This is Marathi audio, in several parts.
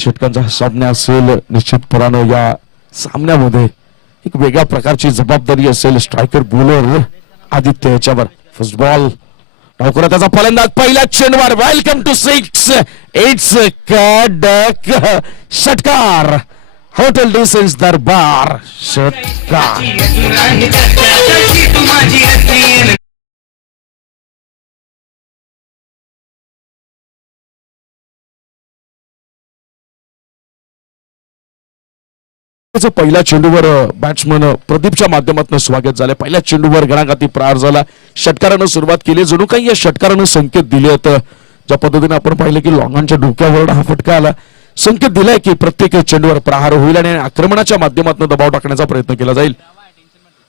षटकांचा सामना असेल निश्चितपणाने या सामन्यामध्ये एक वेगळ्या प्रकारची जबाबदारी असेल स्ट्रायकर बॉलर आदित्य याच्यावर. फर्स्ट बॉल डावकरा त्याचा फलंदाज पहिल्या चेंडूवर. Welcome to 6. इट्स कडक षटकार. हॉटेल डिसेन्स दरबार षटकार. पहिल्या चेंडूवर बॅट्समन प्रदीपच्या माध्यमातून स्वागत झाले. पहिल्या चेंडूवर गणाघाती प्रहार झाला. षटकारानं सुरुवात केली. जणू काही या षटकारानं संकेत दिले होते. ज्या पद्धतीने आपण पाहिलं की लॉंगांच्या डोक्यावर हा फटका आला, संकेत दिलाय की प्रत्येक चेंडूवर प्रहार होईल आणि आक्रमणाच्या माध्यमातून दबाव टाकण्याचा प्रयत्न केला जाईल.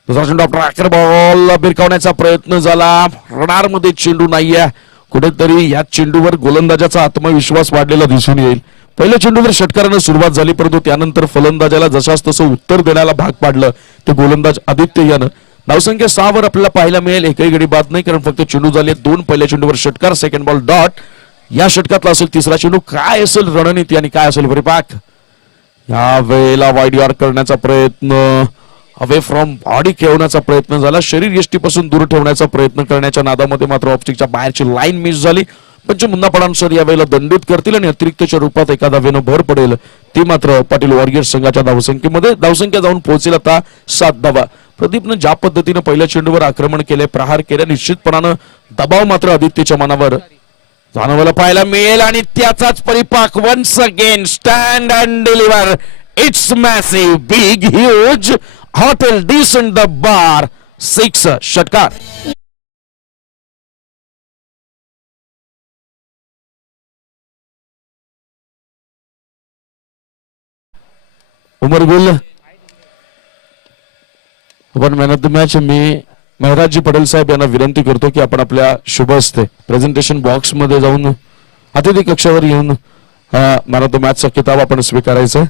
दुसरा चेंडू आपला बॉल भिरकावण्याचा प्रयत्न झाला. रडारमध्ये चेंडू नाहीये. कुठेतरी या चेंडूवर गोलंदाजाचा आत्मविश्वास वाढलेला दिसून येईल. पहिल्या चेंडूवर षटकारानं सुरुवात झाली, परंतु त्यानंतर फलंदाजाला जशास तसं उत्तर देण्याला भाग पाडलं ते गोलंदाज आदित्य यानं. धावसंख्या 6 वर आपल्याला पाहायला मिळेल. एकही गडी बाद नाही, कारण फक्त चेंडू झाले 2. पहिल्या चेंडूवर षटकार, सेकंड बॉल डॉट. या षटकातला असेल तिसरा चेंडू. काय असेल रणनीती आणि काय असेल परिपाक. या वेळेला वाईड यॉर्क करण्याचा प्रयत्न, अवे फ्रॉम बॉडी खेळवण्याचा प्रयत्न झाला. शरीर यष्टीपासून दूर ठेवण्याचा प्रयत्न करण्याच्या नादामध्ये मात्र ऑप्स्टिकच्या बाहेरची लाईन मिस झाली. पंच मुन्नापडांसर यावेळेला दंडित करतील आणि अतिरिक्तच्या रूपात एका धावेनं भर पडेल. ती मात्र पाटील वॉरियर्स संघाच्या धावसंख्येमध्ये. धावसंख्या जाऊन पोहोचेल आता 7 धावा. प्रदीपनं ज्या पद्धतीनं पहिल्या चेंडूवर आक्रमण केले, प्रहार केले, निश्चितपणानं दबाव मात्र आदित्यच्या मनावर जाणवायला पाहायला मिळेल आणि त्याचाच परिपाक. Once again stand and deliver. It's massive, big, huge. हॉटेल डिसेंट द बार 6 षटकार. उमर गुल आपण मॅन ऑफ द मॅच. मी मेहराजी पटेल साहेब यांना विनंती करतो की आपण आपल्या शुभ हस्ते प्रेझेंटेशन बॉक्स मध्ये जाऊन अतिथी कक्षावर येऊन मॅन ऑफ द मॅचचा किताब आपण स्वीकारायचा.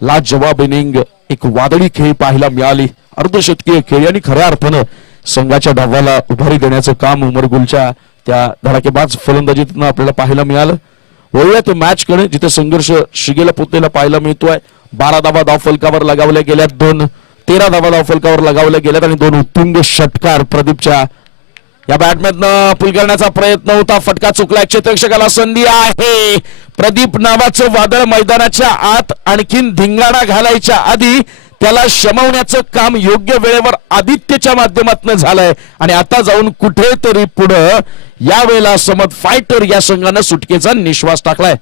लाजवाब इनिंग, एक वादळी खेळी पाहायला मिळाली. अर्धशतकीय खेळी आणि खऱ्या अर्थानं संघाच्या डावाला उभारी देण्याचं काम उमर गुलच्या त्या धडाकेबाज फलंदाजीतून आपल्याला पाहायला मिळालं. वळूया ते मॅच कडे, जिथे संघर्ष शिगेला पोचलेला पाहायला मिळतोय. 12 धावा धाव फलकावर लगावल्या गेल्यात, 13 धावा धाव फलकावर लगावल्या गेल्यात आणि 2 उत्तुंग षटकार प्रदीपच्या. या बॅटमॅननं पुल करण्याचा प्रयत्न होता, फटका चुकला. क्षेत्ररक्षकाला संधी आहे. प्रदीप नावाचं वादळ मैदानाच्या आत आणखीन धिंगाणा घालायच्या आधी त्याला शमवण्याचं काम योग्य वेळेवर आदित्यच्या माध्यमातून झालंय आणि आता जाऊन कुठेतरी पुढं यावेळेला समद फायटर या संघानं सुटकेचा निश्वास टाकलाय.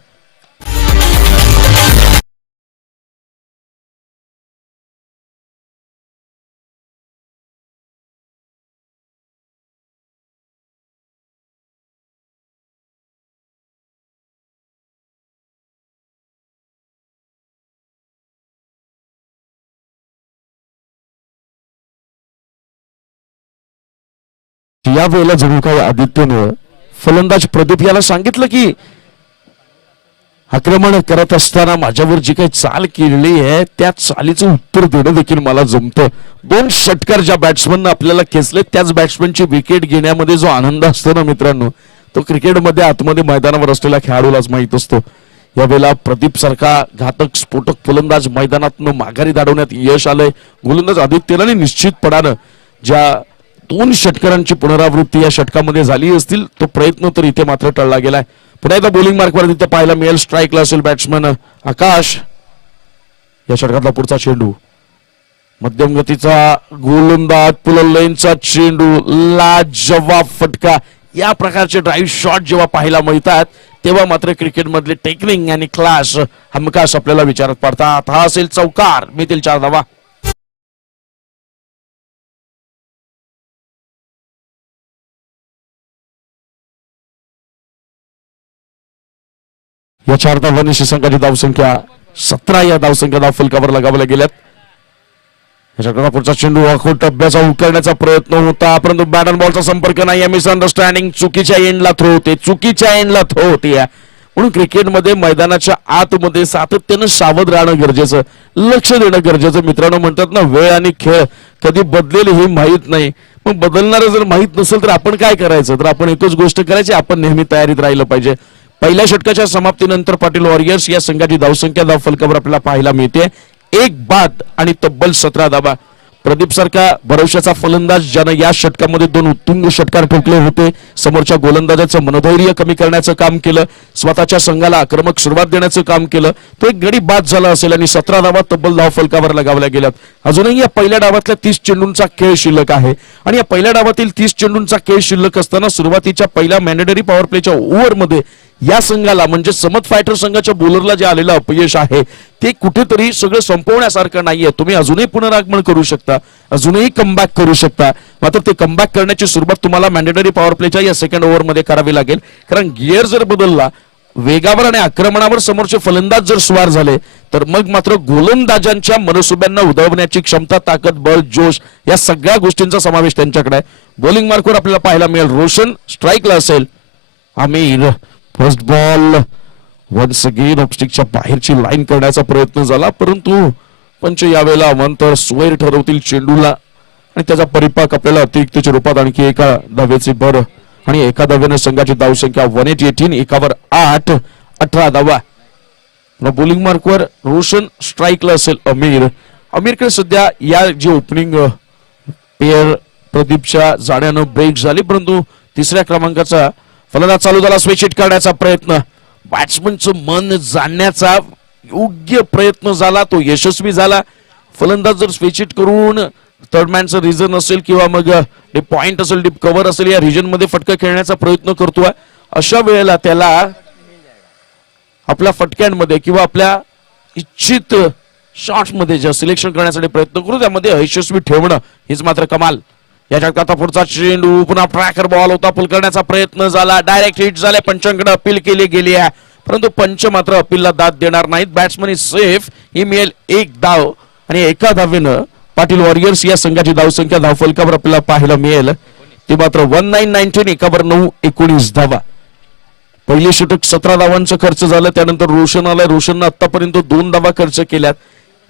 या वेळेला जणू काही आदित्यनं फलंदाज प्रदीप याला सांगितलं की आक्रमण करत असताना माझ्यावर जी काही चाल केलेली आहे त्या चालीचं उत्तर देणं देखील मला जमतं. 2 षटकार ज्या बॅट्समननं आपल्याला खेचले, त्याच बॅट्समनची विकेट घेण्यामध्ये जो आनंद असतो ना मित्रांनो, तो क्रिकेटमध्ये आतमध्ये मैदानावर असलेल्या खेळाडूलाच माहित असतो. यावेळेला प्रदीप सारखा घातक स्फोटक फलंदाज मैदानातून माघारी धाडवण्यात यश आलंय गोलंदाज आदित्यला. आणि निश्चितपणानं ज्या 2 षटकारांची पुनरावृत्ती या षटकामध्ये झाली असतील, तो प्रयत्न तर इथे मात्र टळला गेलाय. पुन्हा एकदा बॉलिंग मार्कवर तिथे पाहायला मिळेल. स्ट्राईकला असेल बॅट्समन आकाश. या षटकातला पुढचा चेंडू मध्यम गतीचा गोलंदाज पुललेनचा चेंडू, लाजवाब फटका. या प्रकारचे ड्राईव्ह शॉट जेव्हा पाहायला मिळतात तेव्हा मात्र क्रिकेटमधले टेक्निक आणि क्लास हमखास आपल्याला विचारात पडतात. हा असेल चौकार, मिळतील 4 धावा. या 4 धावांनी श्रीसंघाची धावसंख्या 17 या धावसंख्या धाव फलकावर लगावल्या गेल्यात. याच्या पुढचा चेंडू आखूड टप्प्याचा उकळण्याचा प्रयत्न होता, परंतु बॅट अँड बॉलचा संपर्क नाही. मिसअंडरस्टँडिंग, चुकीच्या एंडला थ्रो होते, चुकीच्या एंडला थ्रो होते. म्हणून क्रिकेटमध्ये मैदानाच्या आतमध्ये सातत्यानं सावध राहणं गरजेचं, लक्ष देणं गरजेचं. मित्रांनो म्हणतात ना, वेळ आणि खेळ कधी बदलेल हे माहीत नाही. मग बदलणारं जर माहीत नसेल तर आपण काय करायचं? तर आपण एकच गोष्ट करायची, आपण नेहमी तयारीत राहिलं पाहिजे. पहिल्या षटकाच्या समाप्तीनंतर पाटील वॉरियर्स या संघाची धावसंख्या धावफलकावर आपल्याला पाहायला मिळते 1 बाद आणि तब्बल 17 धावा. प्रदीप सारखा भरवशाचा फलंदाज ज्यानं या षटकामध्ये 2 उत्तुंग षटकार ठोकले होते, समोरच्या गोलंदाजाचं मनोधैर्य कमी करण्याचं काम केलं, स्वतःच्या संघाला आक्रमक सुरुवात देण्याचं काम केलं, तो एक गडी बाद झाला असेल आणि 17 धावा तब्बल धावफलकावर लगावल्या गेल्यात. अजूनही या पहिल्या डावातल्या 30 चेंडूंचा खेळ शिल्लक आहे आणि या पहिल्या डावातील 30 चेंडूंचा खेळ शिल्लक असताना सुरुवातीच्या पहिल्या मॅन्डेटरी पॉवर प्लेच्या ओव्हरमध्ये या संघाला म्हणजे समत फायटर संघाच्या बॉलरला जे आलेलं अपयश आहे ते कुठेतरी सगळं संपवण्यासारखं नाहीये. तुम्ही अजूनही पुनरागमन करू शकता, अजूनही कमबॅक करू शकता, मात्र ते कमबॅक करण्याची सुरुवात तुम्हाला मॅन्डेटरी पॉवर प्लेच्या या सेकंड ओव्हरमध्ये करावी लागेल. कारण गिअर जर बदलला, वेगावर आणि आक्रमणावर समोरचे फलंदाज जर स्वार झाले तर मग मात्र गोलंदाजांच्या मनसुब्यांना उधळवण्याची क्षमता, ताकद, बळ, जोश या सगळ्या गोष्टींचा समावेश त्यांच्याकडे आहे. बॉलिंग मार्कवर आपल्याला पाहायला मिळेल रोशन स्ट्राईकला असेल, Aamir first ball once again ऑफस्टिकच्या बाहेरची लाईन करण्याचा प्रयत्न झाला, परंतु पंच यावेळेला अवंतर सोयर ठरवतील चेंडूला आणि त्याचा परिपाक आपल्याला अतिरिक्तच्या रूपात आणखी एका धावेचे भर आणि एका धावेनं संघाची धावसंख्या 118, एकावर 8, 18 धावा. बॉलिंग मार्कवर रोशन स्ट्राईकला असेल अमीरकडे सध्या या जी ओपनिंग पेअर प्रदीपच्या जाण्यानं ब्रेक झाली, परंतु तिसऱ्या क्रमांकाचा फलंदाज चालू झाला. स्विच हिट करण्याचा प्रयत्न, बॅट्समनचं मन जाणण्याचा योग्य प्रयत्न झाला, तो यशस्वी झाला. फलंदाज जर स्विच हिट करून थर्ड मॅनचं रिजन असेल किंवा मग डीप पॉइंट असेल, डीप कव्हर असेल, या रिजन मध्ये फटका खेळण्याचा प्रयत्न करतोय, अशा वेळेला त्याला आपल्या फटक्यांमध्ये किंवा आपल्या इच्छित शॉट्स मध्ये जे सिलेक्शन करण्यासाठी प्रयत्न करू, त्यामध्ये यशस्वी ठेवणं हीच मात्र कमाल. या आता पुढचा चेंडू पुन्हा ट्रॅकर बॉल होता, पुल करण्याचा प्रयत्न झाला, डायरेक्ट हिट झाले, पंचांकडे अपील केली गेली आहे, परंतु पंच मात्र अपीलला दाद देणार नाहीत. बॅट्समन इज सेफ, ही मिळेल 1 धाव आणि एका धावेनं पाटील वॉरियर्स या संघाची धावसंख्या धावफलकावर आपल्याला पाहायला मिळेल ती मात्र 19-19, एकावर 9, 19 धावा. पहिली षटक 17 धावांचा खर्च झालं, त्यानंतर रोशन आलाय, रोशननं आतापर्यंत 2 धावा खर्च केल्यात.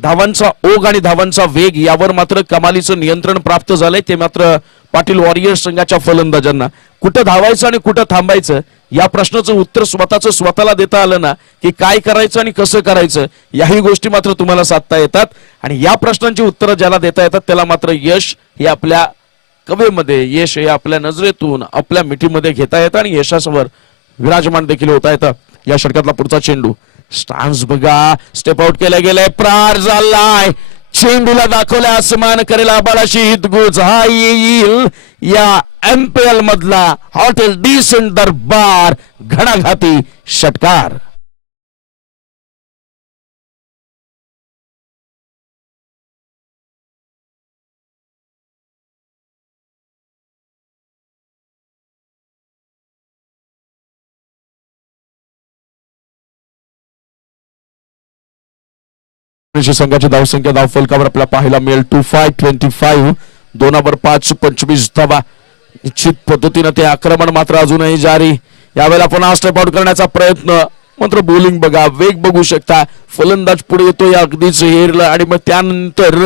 धावांचा ओघ आणि धावांचा वेग यावर मात्र कमालीचं नियंत्रण प्राप्त झालंय. ते मात्र पाटील वॉरियर्स संघाच्या फलंदाजांना कुठं धावायचं आणि कुठं थांबायचं या प्रश्नाचं उत्तर स्वतःला देता आलं ना की काय करायचं आणि कसं करायचं याही गोष्टी मात्र तुम्हाला साधता येतात आणि या प्रश्नांची उत्तरं ज्याला देता येतात त्याला मात्र यश हे आपल्या कवेमध्ये, यश हे आपल्या नजरेतून आपल्या मिठीमध्ये घेता येतं आणि यशासवर विराजमान देखील होता येतं. या षटकातला पुढचा चेंडू स्टान्स बघा, स्टेप आउट केला गेलाय, प्रार झालाय, चेंडूला दाखवल्या आसमान करेल आबाळाशी हितगुज, हा येईल या एमपीएल मधला हॉटेल डिसेंट दरबार घणाघाती षटकार. संघाची धावसंख्या धावफलकावर आपल्याला पाहायला मिळेल 25-25, 2/5, 25 धावा. निश्चित पद्धतीने ते आक्रमण मात्र अजूनही जारी. यावेळेला पुन्हा स्टेप आउट करण्याचा प्रयत्न, मात्र बॉलिंग बघा, वेग बघू शकता, फलंदाज पुढे येतो या अगदीच हेरला आणि मग त्यानंतर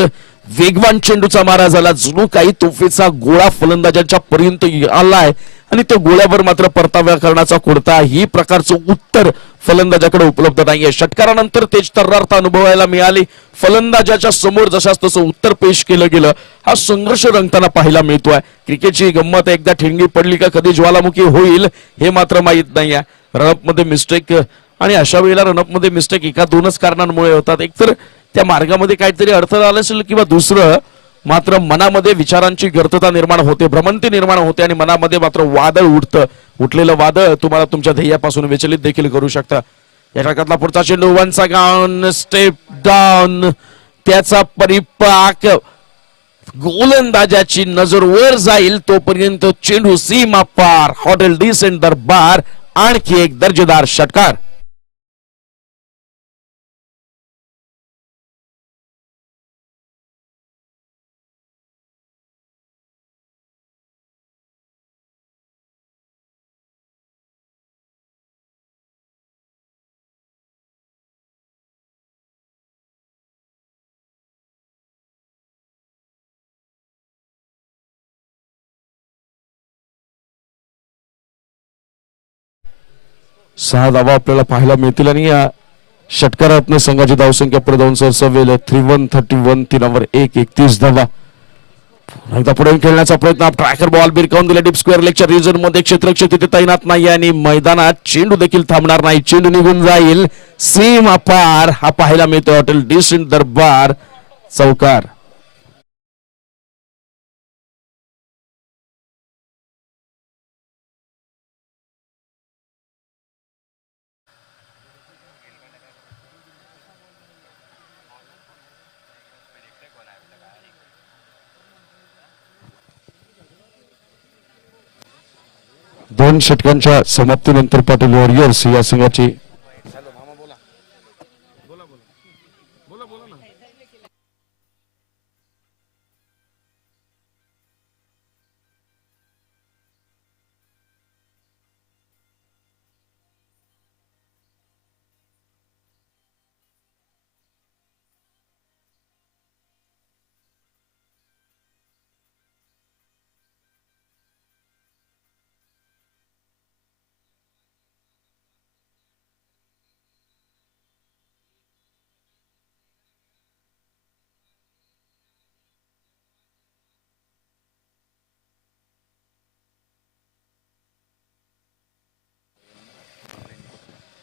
वेगवान चेंडूचा मारा झाला, जणू काही तोफेचा गोळा फलंदाजांच्या पर्यंत आलाय आणि त्या गोळ्यावर मात्र परताव्या करण्याचा कोणताही प्रकारचं उत्तर फलंदाजाकडे उपलब्ध नाहीये. षटकारानंतर तेज तर्रार्थ अनुभवायला मिळाली, फलंदाजाच्या समोर जशास तसं उत्तर पेश केलं गेलं, हा संघर्ष रंगताना पाहायला मिळतोय. क्रिकेटची गंमत एकदा ठिणगी पडली का कधी ज्वालामुखी होईल हे मात्र माहीत नाहीये. रनअप मध्ये मिस्टेक आणि अशा वेळेला रनअप मध्ये मिस्टेक एका 2च कारणांमुळे होतात, एकतर त्या मार्गामध्ये काहीतरी अडथळा आला असेल किंवा दुसरं मात्र मनामध्ये विचारांची गर्तता निर्माण होते, भ्रमंती निर्माण होते आणि मनामध्ये मात्र वादळ उठतं. उठलेलं वादळ तुम्हाला तुमच्या ध्येयापासून विचलित देखील करू शकता. या षटकातला पुढचा चेंडू वनचा गाऊन स्टेप डाऊन, त्याचा परिपाक, गोलंदाजाची नजर वर जाईल तोपर्यंत चेंडू सीमा पार, हॉटेल डिसेंट दरबार आणखी एक दर्जेदार षटकार. 6 धावा आपल्याला पाहायला मिळतील आणि या षटकारात्मक संघाची धावसंख्या पुढे सरसवेल 3131 3 1 31 धावा. एकदा पुढे खेळण्याचा प्रयत्न ट्रॅकर बॉल बिरकावून दिला डीप स्क्वेअर लेगच्या रिजन मध्ये क्षेत्ररक्षक तिथे तैनात नाही आणि मैदानात चेंडू देखील थांबणार नाही. चेंडू निघून जाईल सीमा पार. हा पाहायला मिळतो हॉटेल डिसेंट दरबार चौकार. दोन षटकांच्या समाप्तीनंतर पाटील वॉरियर्स या संघाची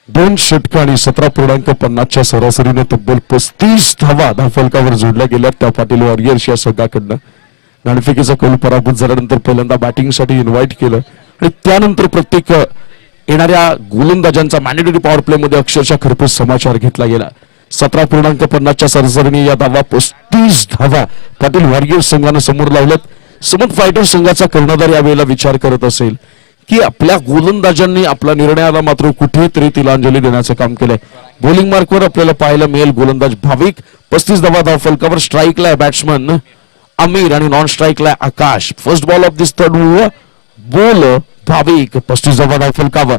दोन षटक आणि 17.50च्या सरासरीने तब्बल 35 धावा धावफलकावर जोडल्या गेल्या त्या पाटील वॉरियर्स या संघाकडनं. नाणेफेकीचा कौल पराभूत झाल्यानंतर पहिल्यांदा बॅटिंगसाठी इन्व्हाइट केलं आणि त्यानंतर प्रत्येक येणाऱ्या गोलंदाजांचा मॅन्डेटरी पॉवर प्ले मध्ये अक्षरशः खरपूस समाचार घेतला गेला. 17.50च्या सरासरीने या धावा 35 धावा पाटील वॉरियर्स संघानं समोर लावल्यात. समत फायटर संघाचा कर्णधार यावेळेला विचार करत असेल की आपल्या गोलंदाजांनी आपला निर्णयाला मात्र कुठेतरी तिलांजली देण्याचं काम केलंय. बॉलिंग मार्कवर आपल्याला पाहायला मिळेल गोलंदाज भाविक 35 धावा धावफलकावर. स्ट्राईकला बॅट्समन आमिर आणि नॉन स्ट्राईकला आकाश. First ball of this third ball Bhavik 35 धावा धावफलकावर.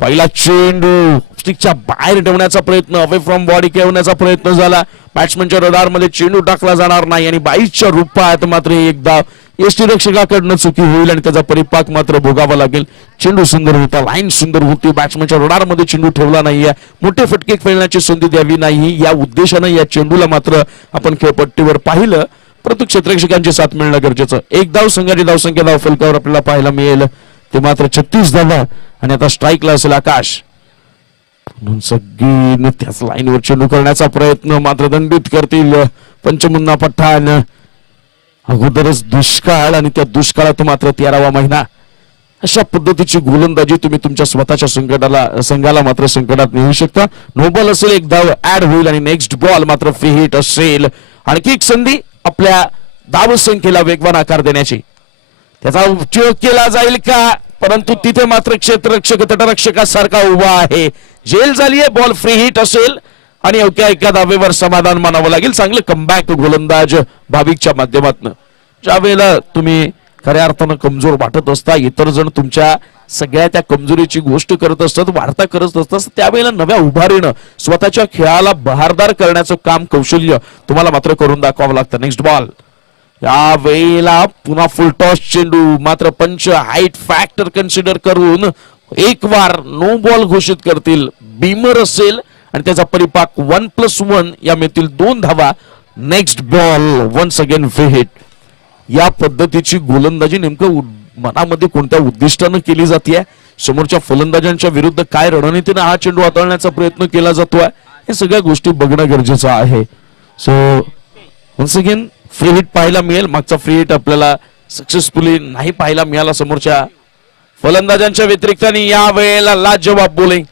पहिला चेंडू स्टिकच्या बाहेर ठेवण्याचा प्रयत्न अवे फ्रॉम बॉडी ठेवण्याचा प्रयत्न झाला. बॅट्समनच्या रडार मध्ये चेंडू टाकला जाणार नाही आणि 22च्या रूपात मात्र एकदा यष्टीरक्षकाकडनं चुकी होईल आणि त्याचा परिपाक मात्र भोगावा लागेल. चेंडू सुंदर होता, लाईन सुंदर होती, बॅट्समनच्या रडार मध्ये चेंडू ठेवला नाहीये, मोठे फटके खेळण्याची संधी द्यावी नाही या उद्देशानं या चेंडूला मात्र आपण खेळपट्टीवर पाहिलं. परंतु क्षेत्ररक्षकांची साथ मिळणं गरजेचं. एक धाव संघाची धावसंख्या धावफलकावर आपल्याला पाहायला मिळेल ते मात्र 36 धावा आणि आता स्ट्राईकला असेल आकाश. सगळी त्याच लाईनवर चेंडू करण्याचा प्रयत्न मात्र दंडित करतील पंचमुन्ना पठाण. अगोदरच दुष्काळ आणि त्या दुष्काळात मात्र 13वा महिना. अशा पद्धतीची गोलंदाजी तुम्ही तुमच्या स्वतःच्या संघाला मात्र संकटात नेऊ शकता. नो बॉल असेल, एक धाव ऍड होईल आणि नेक्स्ट बॉल मात्र फ्री हिट असेल. आणखी एक संधी आपल्या धावसंख्येला वेगवान आकार देण्याची. त्याचा उपयोग केला जाईल का? परंतु तिथे मात्र क्षेत्ररक्षक तटरक्षकासारखा उभा आहे. जेल झालीये, बॉल फ्री हिट असेल आणि अवघ्या एका धावेवर समाधान मानावं लागेल. चांगलं कमबॅक गोलंदाज भाविकच्या माध्यमातून. ज्या वेळेला तुम्ही खऱ्या अर्थानं कमजोर वाटत असता, इतर जण तुमच्या सगळ्या त्या कमजोरीची गोष्ट करत असतात, वार्ता करत असतात, त्यावेळेला नव्या उभारीनं स्वतःच्या खेळाला बहारदार करण्याचं काम कौशल्य तुम्हाला मात्र करून दाखवावं लागतं. नेक्स्ट बॉल या वेळेला पुन्हा फुल टॉस चेंडू मात्र पंच हाईट फॅक्टर कन्सिडर करून एक वार नो बॉल घोषित करतील. बीमर असेल आणि त्याचा परिपाक 1+1 या मिळतील 2 धावा. Next ball once again free hit. या पद्धतीची गोलंदाजी नेमकं मनामध्ये कोणत्या उद्दिष्टानं केली जाते, समोरच्या फलंदाजांच्या विरुद्ध काय रणनीतीने हा चेंडू हाताळण्याचा प्रयत्न केला जातोय, हे सगळ्या गोष्टी बघणं गरजेचं आहे. So once again free hit पाहायला मिळेल. मागचा फ्री हिट आपल्याला सक्सेसफुली नाही पाहायला मिळाला समोरच्या फलंदाजांच्या व्यतिरिक्त. आणि या वेळेला लाजवाब बॉलिंग.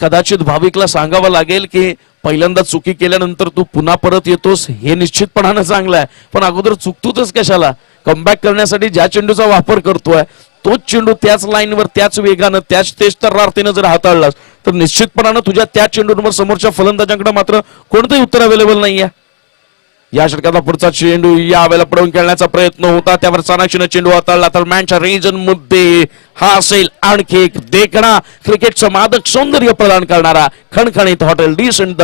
कदाचित भाविकला सांगावं लागेल की पहिल्यांदा चुकी केल्यानंतर तू पुन्हा परत येतोस हे निश्चितपणानं चांगलं आहे, पण अगोदर चुकतोच कशाला? कमबॅक करण्यासाठी ज्या चेंडूचा वापर करतोय तोच चेंडू त्याच लाईनवर त्याच वेगानं त्याच तेज तर्रारतीनं जर हाताळलास तर निश्चितपणानं तुझ्या त्या चेंडूवर समोरच्या फलंदाजांकडे मात्र कोणतंही उत्तर अवेलेबल नाहीये. या षटकाचा पुढचा चेंडू या वेळेला पडून खेळण्याचा प्रयत्न होता, त्यावर चाणाक्षीनं चेंडू हाताळला तर मॅनच्या रिजन मध्ये हा असेल आणखी एक देखणा क्रिकेटचं मादक सौंदर्य प्रदान करणारा खणखणीत हॉटेल डिसेंट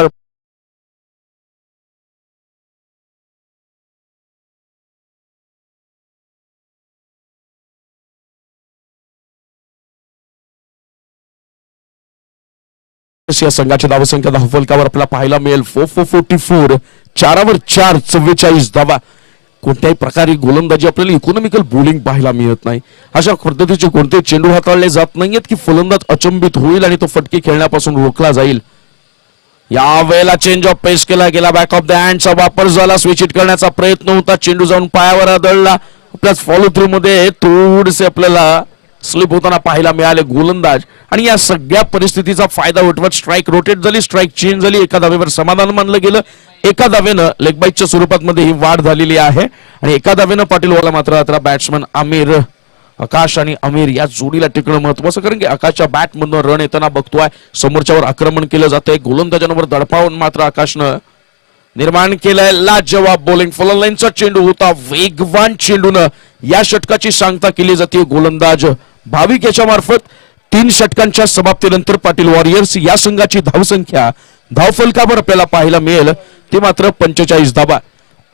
या संघाची धावसंख्या धावफलकावर आपल्याला पाहायला मिळेल 444 4वर 4 44 धावा. कोणत्याही प्रकारे गोलंदाजी आपल्याला इकॉनॉमिकल बॉलिंग पाहायला मिळत नाही. अशा पद्धतीचे कोणते चेंडू हाताळले जात नाहीयेत की फलंदाज अचंबित होईल आणि तो फटके खेळण्यापासून रोखला जाईल. या वेळेला चेंज ऑफ पेस केला गेला. बॅक ऑफ द हँडचा वापर झाला. स्विच हिट करण्याचा प्रयत्न होता. चेंडू जाऊन पायावर आदळला. आपल्या फॉलो थ्रू मध्ये थोडेसे आपल्याला स्लिप होताना पाहायला मिळाले गोलंदाज. आणि या सगळ्या परिस्थितीचा फायदा उठवत स्ट्राईक रोटेट झाली. स्ट्राईक चेंज झाली. एका धावेवर समाधान मानलं गेलं. एका धावेनं लेग बाईटच्या स्वरूपात मध्ये ही वाढ झालेली आहे. आणि एका धावेनं पाटील वाला मात्र बॅट्समन आमिर आकाश आणि आमिर या जोडीला टिकणं महत्वाचं. कारण की आकाशच्या बॅट मधून रन येताना बघतोय. समोरच्यावर आक्रमण केलं जातंय. गोलंदाजांवर दडपावून मात्र आकाशनं निर्माण केलंय लाजवाब बॉलिंग. फॉलो लाईनचा चेंडू होता. वेगवान चेंडूनं या षटकाची सांगता केली जाते. गोलंदाज भाविक याच्या मार्फत 3 षटकांच्या समाप्तीनंतर पाटील वॉरियर्स या संघाची धावसंख्या धावफलकावर आपल्याला पाहायला मिळेल ते मात्र 45 धावा.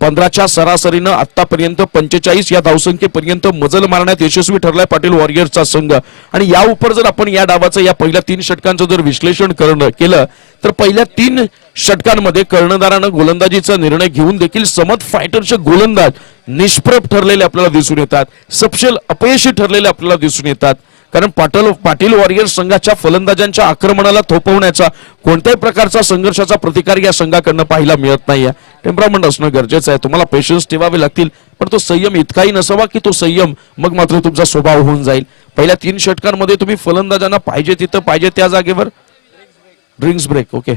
15च्या सरासरीनं आतापर्यंत 45 या धावसंख्येपर्यंत मजल मारण्यात यशस्वी ठरलाय पाटील वॉरियर्सचा संघ. आणि या उपर जर आपण या डावाचं या पहिल्या 3 षटकांचं जर विश्लेषण केलं तर पहिल्या 3 षटकांमध्ये कर्णधारानं गोलंदाजीचा निर्णय घेऊन देखील समत फायटरचे गोलंदाज निष्प्रभ ठरलेले आपल्याला दिसून येतात. सपशेल अपयशी ठरलेले आपल्याला दिसून येतात. कारण पाटील वॉरियर्स संघाच्या फलंदाजांच्या आक्रमणाला थोपवण्याचा कोणत्याही प्रकारचा संघर्षाचा प्रतिकार या संघाकडनं पाहायला मिळत नाहीये. टेम्परामेंट असणं गरजेचं आहे. तुम्हाला पेशन्स ठेवावे लागतील. पण तो संयम इतकाही नसावा की तो संयम मग मात्र तुमचा स्वभाव होऊन जाईल. पहिल्या 3 षटकांमध्ये तुम्ही फलंदाजांना पाहिजे तिथं पाहिजे त्या जागेवर ड्रिंक्स ब्रेक ओके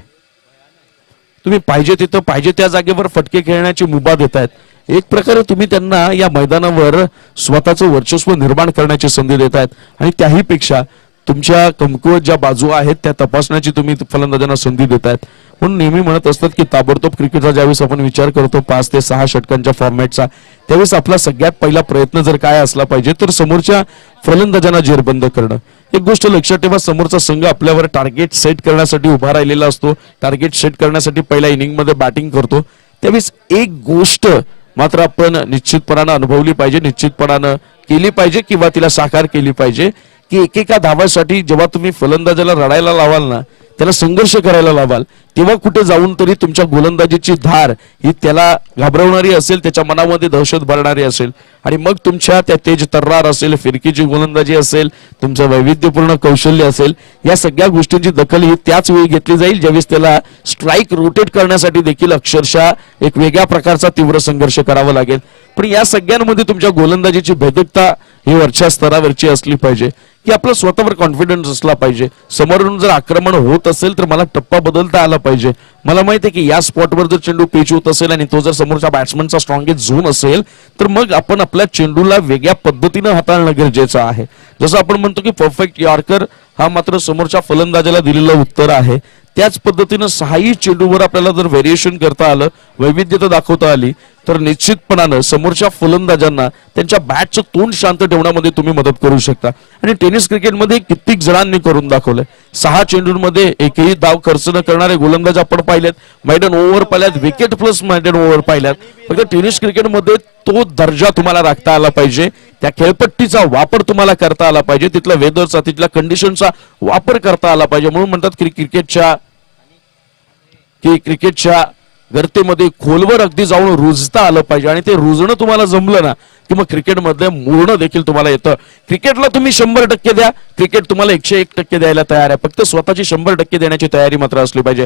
तुम्ही पाहिजे तिथं पाहिजे त्या जागेवर फटके खेळण्याची मुभा देतायत. एक प्रकारे तुम्ही त्यांना या मैदानावर स्वतःचं वर्चस्व निर्माण करण्याची संधी देतायत. आणि त्याही पेक्षा तुमच्या कमकुवत ज्या बाजू आहेत त्या तपासण्याची तुम्ही फलंदाजांना संधी देतायत. म्हणून नेहमी म्हणत असतात की ताबडतोब क्रिकेटचा ज्यावेळेस आपण विचार करतो 5 ते 6 षटकांच्या फॉर्मॅटचा त्यावेळेस आपला सगळ्यात पहिला प्रयत्न जर काय असला पाहिजे तर समोरच्या फलंदाजांना जेरबंद करणं. एक गोष्ट लक्षात ठेवा. समोरचा संघ आपल्यावर टार्गेट सेट करण्यासाठी उभा राहिलेला असतो. टार्गेट सेट करण्यासाठी पहिल्या इनिंग मध्ये बॅटिंग करतो. त्यावेळेस एक गोष्ट मात्र आपण निश्चितपणानं अनुभवली पाहिजे. निश्चितपणानं केली पाहिजे किंवा तिला साकार केली पाहिजे की एकेका धावासाठी जेव्हा तुम्ही फलंदाजाला रडायला लावाल ना त्याला संघर्ष करायला लावाल तेव्हा कुठे जाऊन तरी तुमच्या गोलंदाजीची धार ही त्याला घाबरवणारी असेल. त्याच्या मनामध्ये दहशत भरणारी असेल. आणि मग तुमच्या त्या तेज तर्रार असेल फिरकीची गोलंदाजी असेल तुमचं वैविध्यपूर्ण कौशल्य असेल या सगळ्या गोष्टींची दखल ही त्याच वेळी घेतली जाईल ज्यावेळेस त्याला स्ट्राईक रोटेट करण्यासाठी देखील अक्षरशः एक वेगळ्या प्रकारचा तीव्र संघर्ष करावा लागेल. पण या सगळ्यांमध्ये तुमच्या गोलंदाजीची भेदकता ही वरच्या स्तरावरची असली पाहिजे की आपला स्वतःवर कॉन्फिडन्स असला पाहिजे. समोरून जर आक्रमण होत असेल तर मला टप्पा बदलता आला पाहिजे. मला माहिती आहे की या स्पॉटवर जर चेंडू पिच होत असेल आणि तो जर समोरच्या बॅट्समनचा स्ट्रॉंगेस्ट झोन असेल तर मग आपण आपल्या चेंडूला वेगळ्या पद्धतीने हाताळणं गरजेचं आहे. जसं आपण म्हणतो की परफेक्ट यॉर्कर हा मात्र समोरच्या फलंदाजाला दिलेलं उत्तर आहे. त्याच पद्धतीनं 6ही चेंडूवर आपल्याला जर व्हेरिएशन करता आलं वैविध्यता दाखवता आली तर निश्चितपणानं समोरच्या फलंदाजांना त्यांच्या बॅटचं तोंड शांत ठेवण्यामध्ये तुम्ही मदत करू शकता. आणि टेनिस क्रिकेटमध्ये कित्येक जणांनी करून दाखवलंय. 6 चेंडूंमध्ये एकही धाव खर्च न करणारे गोलंदाज आपण पाहिलेत. मैदान ओव्हर पाहिल्यात. विकेट प्लस मैदान ओव्हर पाहिल्यात. फक्त टेनिस क्रिकेटमध्ये तो दर्जा तुम्हाला राखता आला पाहिजे. त्या खेळपट्टीचा वापर तुम्हाला करता आला पाहिजे. तिथल्या वेदरचा तिथल्या कंडिशनचा वापर करता आला पाहिजे. म्हणून म्हणतात की क्रिकेटच्या गर्तेमध्ये खोलवर अगदी जाऊन रुजता आलं पाहिजे. आणि ते रुजणं तुम्हाला जमलं ना की मग क्रिकेटमध्ये मुरणं देखील तुम्हाला येतं. क्रिकेटला तुम्ही 100% द्या. क्रिकेट तुम्हाला 101% द्यायला तयार आहे. फक्त स्वतःची 100% देण्याची तयारी मात्र असली पाहिजे.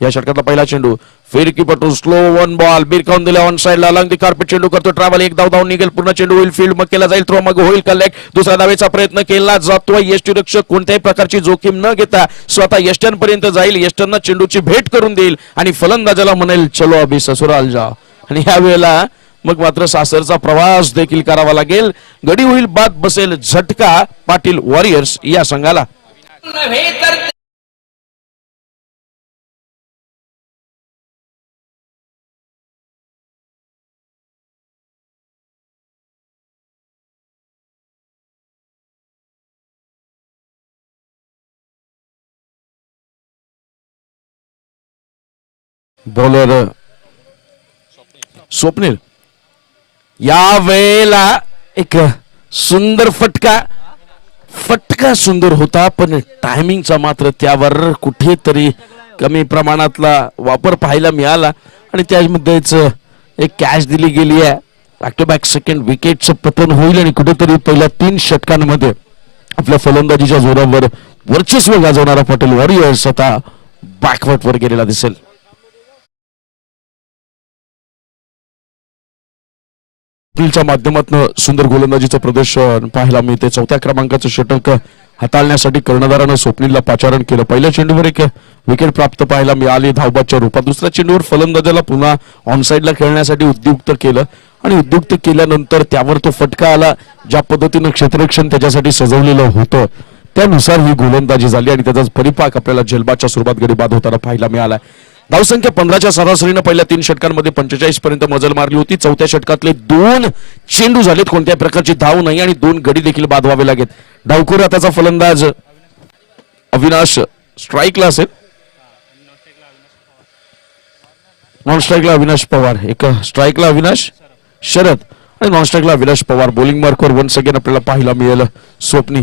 या षटकातला पहिला चेंडू फिरकीपटू स्लो 1 बॉल बिरकावून दिला ऑन साइडला अलंग दी कार्पेट चेंडू करतो ट्रॅव्हल. एक धाव निघेल. पूर्ण चेंडू होईल फील्ड मग केला जाईल. थ्रो मग होईल कलेक्ट. दुसऱ्या धावेचा प्रयत्न केला जातोय. यष्टीरक्षक कोणत्याही प्रकारची जोखीम न घेता स्वतः यष्ट्यांपर्यंत जाईल. यष्ट्यांना चेंडूची भेट करून देईल आणि फलंदाजाला म्हणाल चलो अभि ससुराल जाओ. आणि या वेळेला मग मात्र सासरचा प्रवास देखील करावा लागेल. गडी होईल बाद बसेल झटका पाटील वॉरियर्स या संघाला. बॉलर स्वप्नील या वेळेला एक सुंदर फटका फटका सुंदर होता, पण टायमिंगचा मात्र त्यावर कुठेतरी कमी प्रमाणातला वापर पाहायला मिळाला आणि त्यामध्येच एक कॅच दिली गेली आहे. बॅक टू बॅक सेकंड विकेटचं पतन होईल आणि कुठेतरी पहिल्या 3 षटकांमध्ये आपल्या फलंदाजीच्या जोरावर वर्चस्व गाजवणारा पटेल वॉरियर्स आता बॅकवर्ड वर गेलेला दिसेल. च्या माध्यमातून सुंदर गोलंदाजीचं प्रदर्शन पाहायला मिळते. 4थ्या क्रमांकाचं षटक हाताळण्यासाठी कर्णधारानं स्वप्नीलला पाचारण केलं. पहिल्या चेंडूवर एक विकेट प्राप्त पाहायला मिळाली धावबादच्या रूपात. दुसऱ्या चेंडूवर फलंदाजाला पुन्हा ऑनसाइडला खेळण्यासाठी उद्युक्त केलं आणि उद्युक्त केल्यानंतर त्यावर तो फटका आला. ज्या पद्धतीनं क्षेत्ररक्षण त्याच्यासाठी सजवलेलं होतं त्यानुसार ही गोलंदाजी झाली आणि त्याचा परिपाक आपल्याला जलबादच्या स्वरूपात गडी बाद होताना पाहायला मिळाला. धावसंख्या 15च्या सरासरीनं पहिल्या 3 षटकांमध्ये 45 पर्यंत मजल मारली होती. 4थ्या षटकातले 2 चेंडू झालेत, कोणत्या प्रकारची धाव नाही आणि 2 गडी देखील बाद व्हावे लागेल. डावखोर त्याचा फलंदाज अविनाश स्ट्राईकला असेल. नॉन स्ट्राईकला अविनाश पवार, एक स्ट्राईकला अविनाश शरद आणि नॉन स्ट्राईकला अविनाश पवार. बॉलिंग मार्कवर वन्स अगेन आपल्याला पाहायला मिळेल स्वप्नी.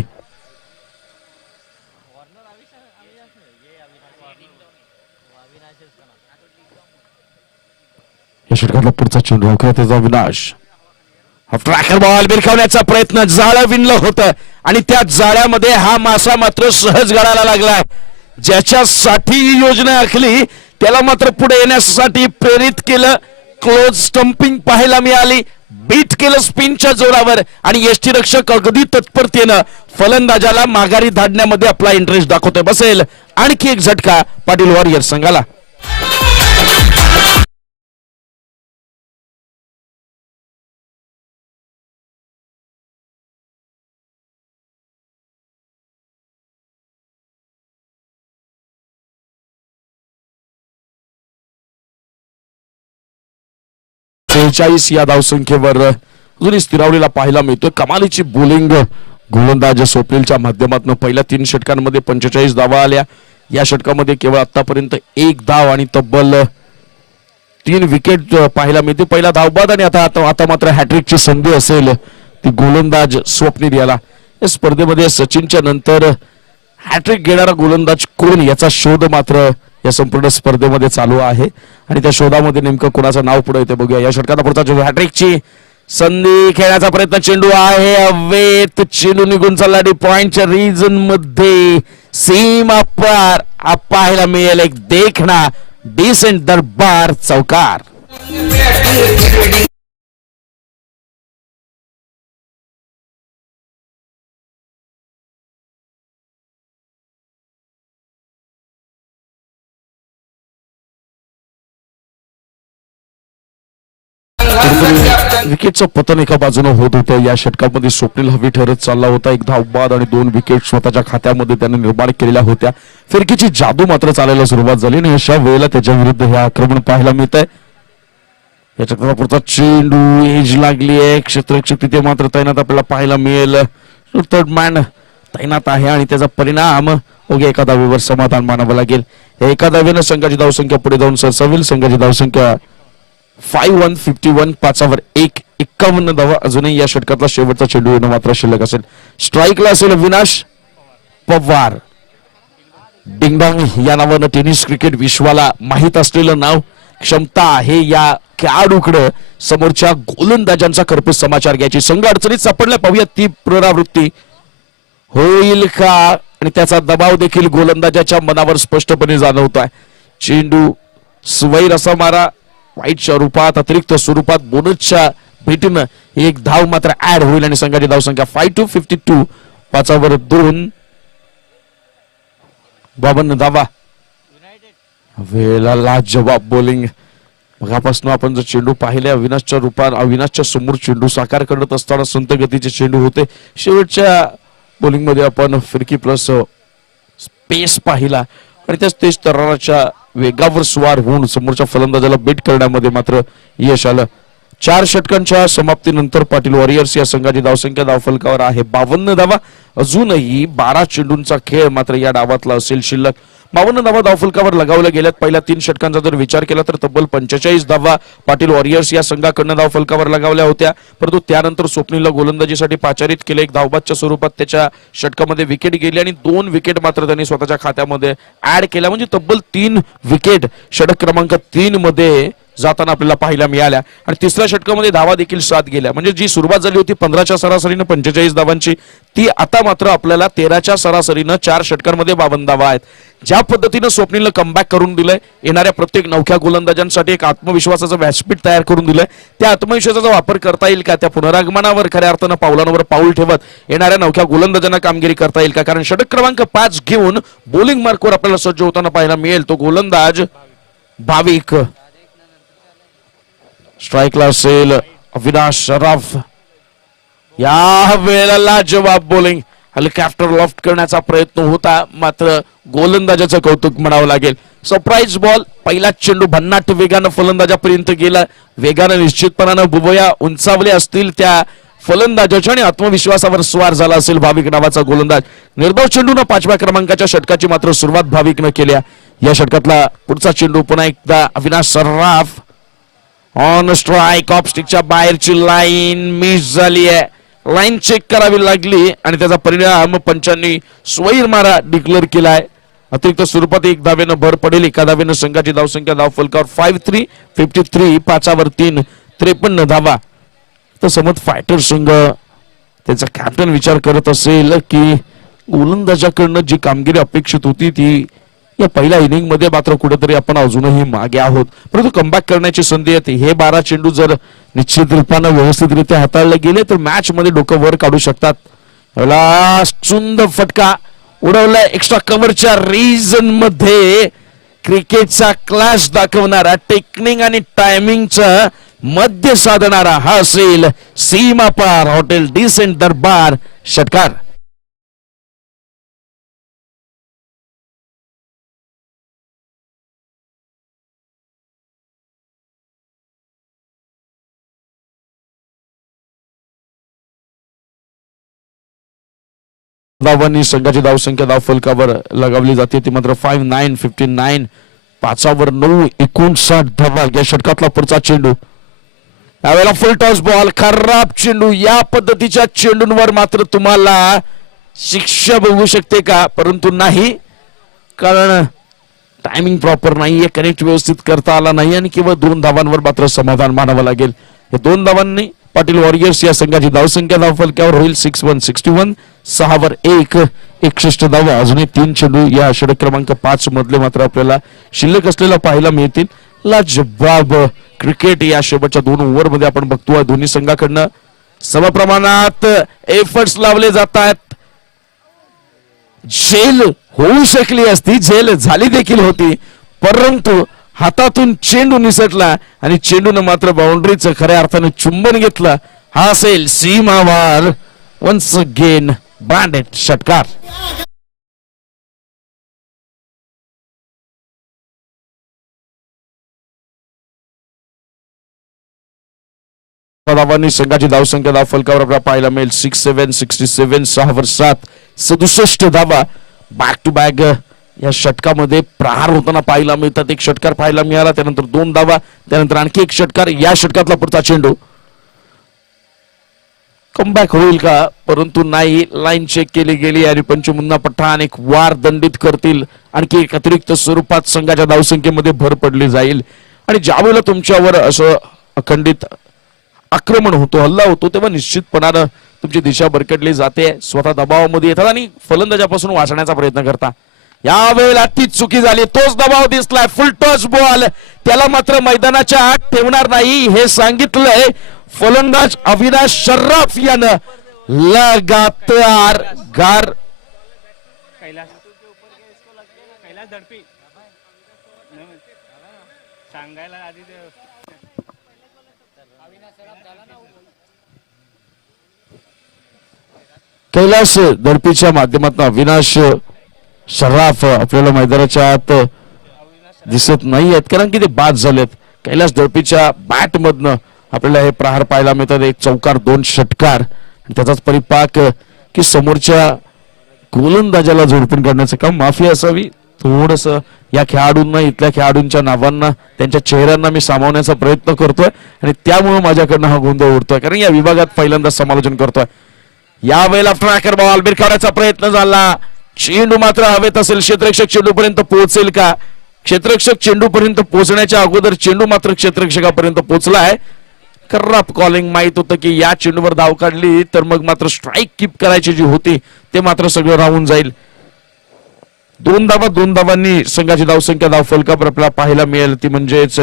या षटकातला पुढचा चेंडू त्याचा अविनाश ट्रॅकर बॉल बिरकावण्याचा प्रयत्न, जाळं विणलं होतं आणि त्या जाळ्यामध्ये हा मासा मात्र सहज गळायला लागला. ज्याच्यासाठी ही योजना आखली त्याला मात्र पुढे येण्यासाठी प्रेरित केलं. क्लोज स्टंपिंग पाहायला मिळाली, बीट केलं स्पिनच्या जोरावर आणि यष्टीरक्षक अगदी तत्परतेनं फलंदाजाला माघारी धाडण्यामध्ये आपला इंटरेस्ट दाखवतोय. बसेल आणखी एक झटका पाटील वॉरियर्स संघाला. या धावसंख्येवर अजूनही स्थिरावलेला पाहायला मिळतोय. कमालीची बोलिंग गोलंदाज स्वप्नीलच्या माध्यमातून पहिल्या 3 षटकांमध्ये 45 धावा आल्या. या षटकामध्ये केवळ आतापर्यंत 1 धाव आणि तब्बल 3 विकेट पाहायला मिळते. पहिला धावबाद आणि आता मात्र हॅट्रिकची संधी असेल ती गोलंदाज स्वप्नील याला. या स्पर्धेमध्ये सचिनच्या नंतर हॅट्रिक घेणारा गोलंदाज कोण याचा शोध मात्र या संपूर्ण स्पर्धेमध्ये चालू आहे आणि त्या शोधामध्ये नेमकं कोणाचं नाव पुढे येते बघूया. या षटकाचा पुढचा चेंडू हॅट्रिकची संधी खेळण्याचा प्रयत्न, चेंडू आहे हवेत, चेंडू निघून चालला पॉइंटच्या रिजन मध्ये सीमा पार. पाहायला मिळेल एक देखणा डिसेंट दरबार चौकार. विकेटचं पतन एका बाजूने होत होतं. या षटकामध्ये स्वप्नील हवी ठरत चालला होता. 1 धाव बाद आणि 2 विकेट स्वतःच्या खात्यामध्ये त्याने निर्माण केलेल्या होत्या. फिरकीची जादू मात्र चालायला सुरुवात झाली आणि अशा वेळेला त्याच्या विरुद्ध हे आक्रमण पाहायला मिळत आहे. या षटकाचा पुढचा चेंडू एज लागली आहे. क्षेत्ररक्षक तिथे मात्र तैनात आपल्याला पाहायला मिळेल. थर्ड मॅन तैनात आहे आणि त्याचा परिणाम एका धावेवर समाधान मानावं लागेल. एका धावेनं संघाची धावसंख्या पुढे जाऊन सरसावेल. संघाची धावसंख्या 5-1-51, 5वर 51 धावा. अजूनही या षटकातला शेवटचा चेंडू येणं मात्र शिल्लक असेल. स्ट्राईकला असेल अविनाश पवार. डिंगडॉंग या नावानं टेनिस क्रिकेट विश्वाला माहीत असलेलं नाव. क्षमता आहे या खेळाडूकडे समोरच्या गोलंदाजांचा खरपूस समाचार घ्यायची. संघ अडचणीत सापडला, पाहूया ती पुनरावृत्ती होईल का आणि त्याचा दबाव देखील गोलंदाजाच्या मनावर स्पष्टपणे जाणवतोय. चेंडू स्वैर असा मारा वाईटच्या रूपात, अतिरिक्त स्वरूपात बोनसच्या भेटीनं 1 धाव मात्र ऍड होईल आणि संघाची धावसंख्या 5-52, 5वर 2, 52 धावा. वेळेला लाजवाब बॉलिंग. मगापासून आपण जर चेंडू पाहिले अविनाशच्या रूपात, अविनाशच्या समोर चेंडू साकार करत असताना संत गतीचे चेंडू होते. शेवटच्या बॉलिंग मध्ये आपण फिरकी प्लस स्पेस पाहिला आणि त्या तेज तराराच्या वेगावर स्वार होऊन समोरच्या फलंदाजाला बीट करण्यामध्ये मात्र यश आलं. 4 षटकांच्या समाप्तीनंतर पाटील वॉरियर्स या संघाची धावसंख्या धावफलकावर आहे 52 धावा. अजूनही 12 चेंडूंचा खेळ मात्र या डावातला असेल शिल्लक. 52 धावा धावफलकावर लगावल्या गेल्यात. पहिल्या 3 षटकांचा जर विचार केला तर तब्बल 45 धावा पाटील वॉरियर्स या संघाकडनं धावफलकावर लगावल्या होत्या. परंतु त्यानंतर स्वप्नीलला गोलंदाजीसाठी पाचारित केले. एक धावबादच्या स्वरूपात त्याच्या षटकामध्ये विकेट गेली आणि 2 विकेट मात्र त्यांनी स्वतःच्या खात्यामध्ये ऍड केल्या. म्हणजे तब्बल 3 विकेट षटक क्रमांक 3 मध्ये जाताना आपल्याला पाहायला मिळाल्या. आणि तिसऱ्या षटकामध्ये धावा देखील 7 गेल्या. म्हणजे जी सुरुवात झाली होती 15च्या सरासरीनं 45 धावांची, ती आता मात्र आपल्याला 13च्या सरासरीनं 4 षटकांमध्ये 52 धावा आहेत. ज्या पद्धतीनं स्वप्नीलनं कमबॅक करून दिलंय, येणाऱ्या प्रत्येक नवख्या गोलंदाजांसाठी एक आत्मविश्वासाचं व्यासपीठ तयार करून दिलंय. त्या आत्मविश्वासाचा वापर करता येईल का? त्या पुनरागमनावर खऱ्या अर्थानं पावलांवर पाऊल ठेवत येणाऱ्या नवख्या गोलंदाजांना कामगिरी करता येईल का? कारण षटक क्रमांक 5 घेऊन बॉलिंग मार्कवर आपल्याला सज्ज होताना पाहायला मिळेल तो गोलंदाज भाविक. स्ट्राईकला असेल अविनाश सराफ. या वेळेला जवाब बॉलिंग हेलिकॉप्टर लॉफ्ट करण्याचा प्रयत्न होता, मात्र गोलंदाजाचं कौतुक म्हणावं लागेल. Surprise ball. पहिला चेंडू भन्नाट वेगानं फलंदाजापर्यंत गेला. वेगानं निश्चितपणानं बुबया उंचावले असतील त्या फलंदाजाच्या आणि आत्मविश्वासावर स्वार झाला असेल भाविक नावाचा गोलंदाज. निर्धाव चेंडूनं 5व्या क्रमांकाच्या षटकाची मात्र सुरुवात भाविकनं केल्या. या षटकातला पुढचा चेंडू पुन्हा एकदा अविनाश सराफ ऑन स्ट्राइक. ऑफ स्टिकच्या बाहेरची लाईन मिस झाली आहे. लाईन चेक करावी लागली आणि त्याचा परिणाम पंचांनी स्वैर मारा डिक्लेअर केलाय. अतिरिक्त स्वरूपात 1 धावेनं भर पडेल. 1 धावेनं संघाची धावसंख्या धावफलकावर 5-3 53 5वर 3 53 धावा. तर समोर फायटर संघ त्याचा कॅप्टन विचार करत असेल की गोलंदाजाकडनं जी कामगिरी अपेक्षित होती ती या पहिल्या इनिंग मध्ये मात्र कुठेतरी आपण अजूनही मागे आहोत. परंतु कमबॅक करण्याची संधी येते. हे 12 चेंडू जर निश्चितरित्यानं व्यवस्थितरित्या हाताळले गेले तर मॅच मध्ये डोकं वर काढू शकतात. सुंदर फटका उडवलाय एक्स्ट्रा कव्हरच्या रिजन मध्ये. क्रिकेटचा क्लास दाखवणारा, टेक्निक आणि टायमिंगचा मध्य साधणारा हा असेल सीमा पार हॉटेल डिसेंट दरबार षटकार. धावांनी संघाची धावसंख्या धावफलकावर लगावली जाते ती मात्र 5-9 59 5वर 9 59 धावा. या षटकातला पुढचा चेंडू यावेळेला फुल टॉस बॉल. खराब चेंडू. या पद्धतीच्या चेंडूंवर मात्र तुम्हाला शिक्षा बघू शकते का? परंतु नाही, कारण टायमिंग प्रॉपर नाहीये, कनेक्ट व्यवस्थित करता आला नाही आणि केवळ 2 धावांवर मात्र समाधान मानावं लागेल. या 2 धावांनी पाटील वॉरियर्स या संघाची धावसंख्या धावफलकावर होईल 6-1 61 6वर 1 61 धावा. अजूनही 3 चेंडू या षटक क्रमांक 5 मधले मात्र आपल्याला शिल्लक असलेला पाहायला मिळतील. लाजवाब क्रिकेट या शेवटच्या 2 ओव्हर मध्ये आपण बघतोय दोन्ही संघाकडनं समप्रमाणात एफर्ट्स लावले जात आहेत. झेल होऊ शकली असती, झेल झाली देखील होती, परंतु हातातून चेंडू निसटला आणि चेंडूनं मात्र बाउंड्रीचं खऱ्या अर्थानं चुंबन घेतलं. हा असेल सीमावार वन्स अगेन ब्रँडेड षटकार. धावांनी संघाची धावसंख्या धावफलकावर आपल्याला पाहायला मिळेल 6-7 67 6वर 7 67 धावा. बॅक टू बॅक या षटकामध्ये प्रहार होताना पाहायला मिळतात. 1 षटकार पाहायला मिळाला, त्यानंतर 2 धावा, त्यानंतर आणखी 1 षटकार. या षटकातला पुढचा चेंडू कमबॅक होईल का? परंतु नाही. लाईन चेक केली गेली आणि पंचमुन्ना पठाण एक वार दंडित करतील. आणखी एक अतिरिक्त स्वरूपात संघाच्या धावसंख्येमध्ये भर पडली जाईल. आणि ज्यावेळेला तुमच्यावर असं अखंडित आक्रमण होतो, हल्ला होतो, तेव्हा निश्चितपणानं तुमची दिशा भरकटली जाते. स्वतः दबावामध्ये येतात आणि फलंदाजापासून वाचण्याचा प्रयत्न करता. यावेळेला तीच चुकी झाली. तोच दबाव दिसलाय. फुल टॉस बॉल. त्याला मात्र मैदानाच्या आत ठेवणार नाही हे सांगितलंय फलंदाज अविनाश सराफ यानं. लगातार गार कैलास दडपीच्या माध्यमातून अविनाश सराफ आपल्याला मैदानाच्या आत दिसत नाही आहेत, कारण की ते बाद झालेत. कैलास दडपीच्या बॅट मधनं आपल्याला हे प्रहार पाहायला मिळतात. 1 चौकार 2 षटकार आणि त्याचाच परिपाक की समोरच्या गोलंदाजाला झोडपून काढण्याचं काम. माफी असावी, थोडस या खेळाडूंना, इथल्या खेळाडूंच्या नावांना, त्यांच्या चेहऱ्यांना मी सामावण्याचा प्रयत्न करतोय आणि त्यामुळे माझ्याकडनं हा गोंधळ उडतोय, कारण या विभागात पहिल्यांदा समालोचन करतोय. यावेळेला ट्रॅकर बॉल भिरकावण्याचा प्रयत्न झाला. चेंडू मात्र हवेत असेल. क्षेत्ररक्षक चेंडूपर्यंत पोहोचेल का? क्षेत्ररक्षक चेंडूपर्यंत पोहोचण्याच्या अगोदर चेंडू मात्र क्षेत्ररक्षकापर्यंत पोहोचलाय. करप कॉलिंग. माहित होतं की या चेंडूवर धाव काढली तर मग मात्र स्ट्राईक कीप करायची जी होती ते मात्र सगळं राहून जाईल. 2 धावा, 2 धावांनी संघाची धावसंख्या धाव फलकावर आपल्याला पाहायला मिळेल, ती म्हणजेच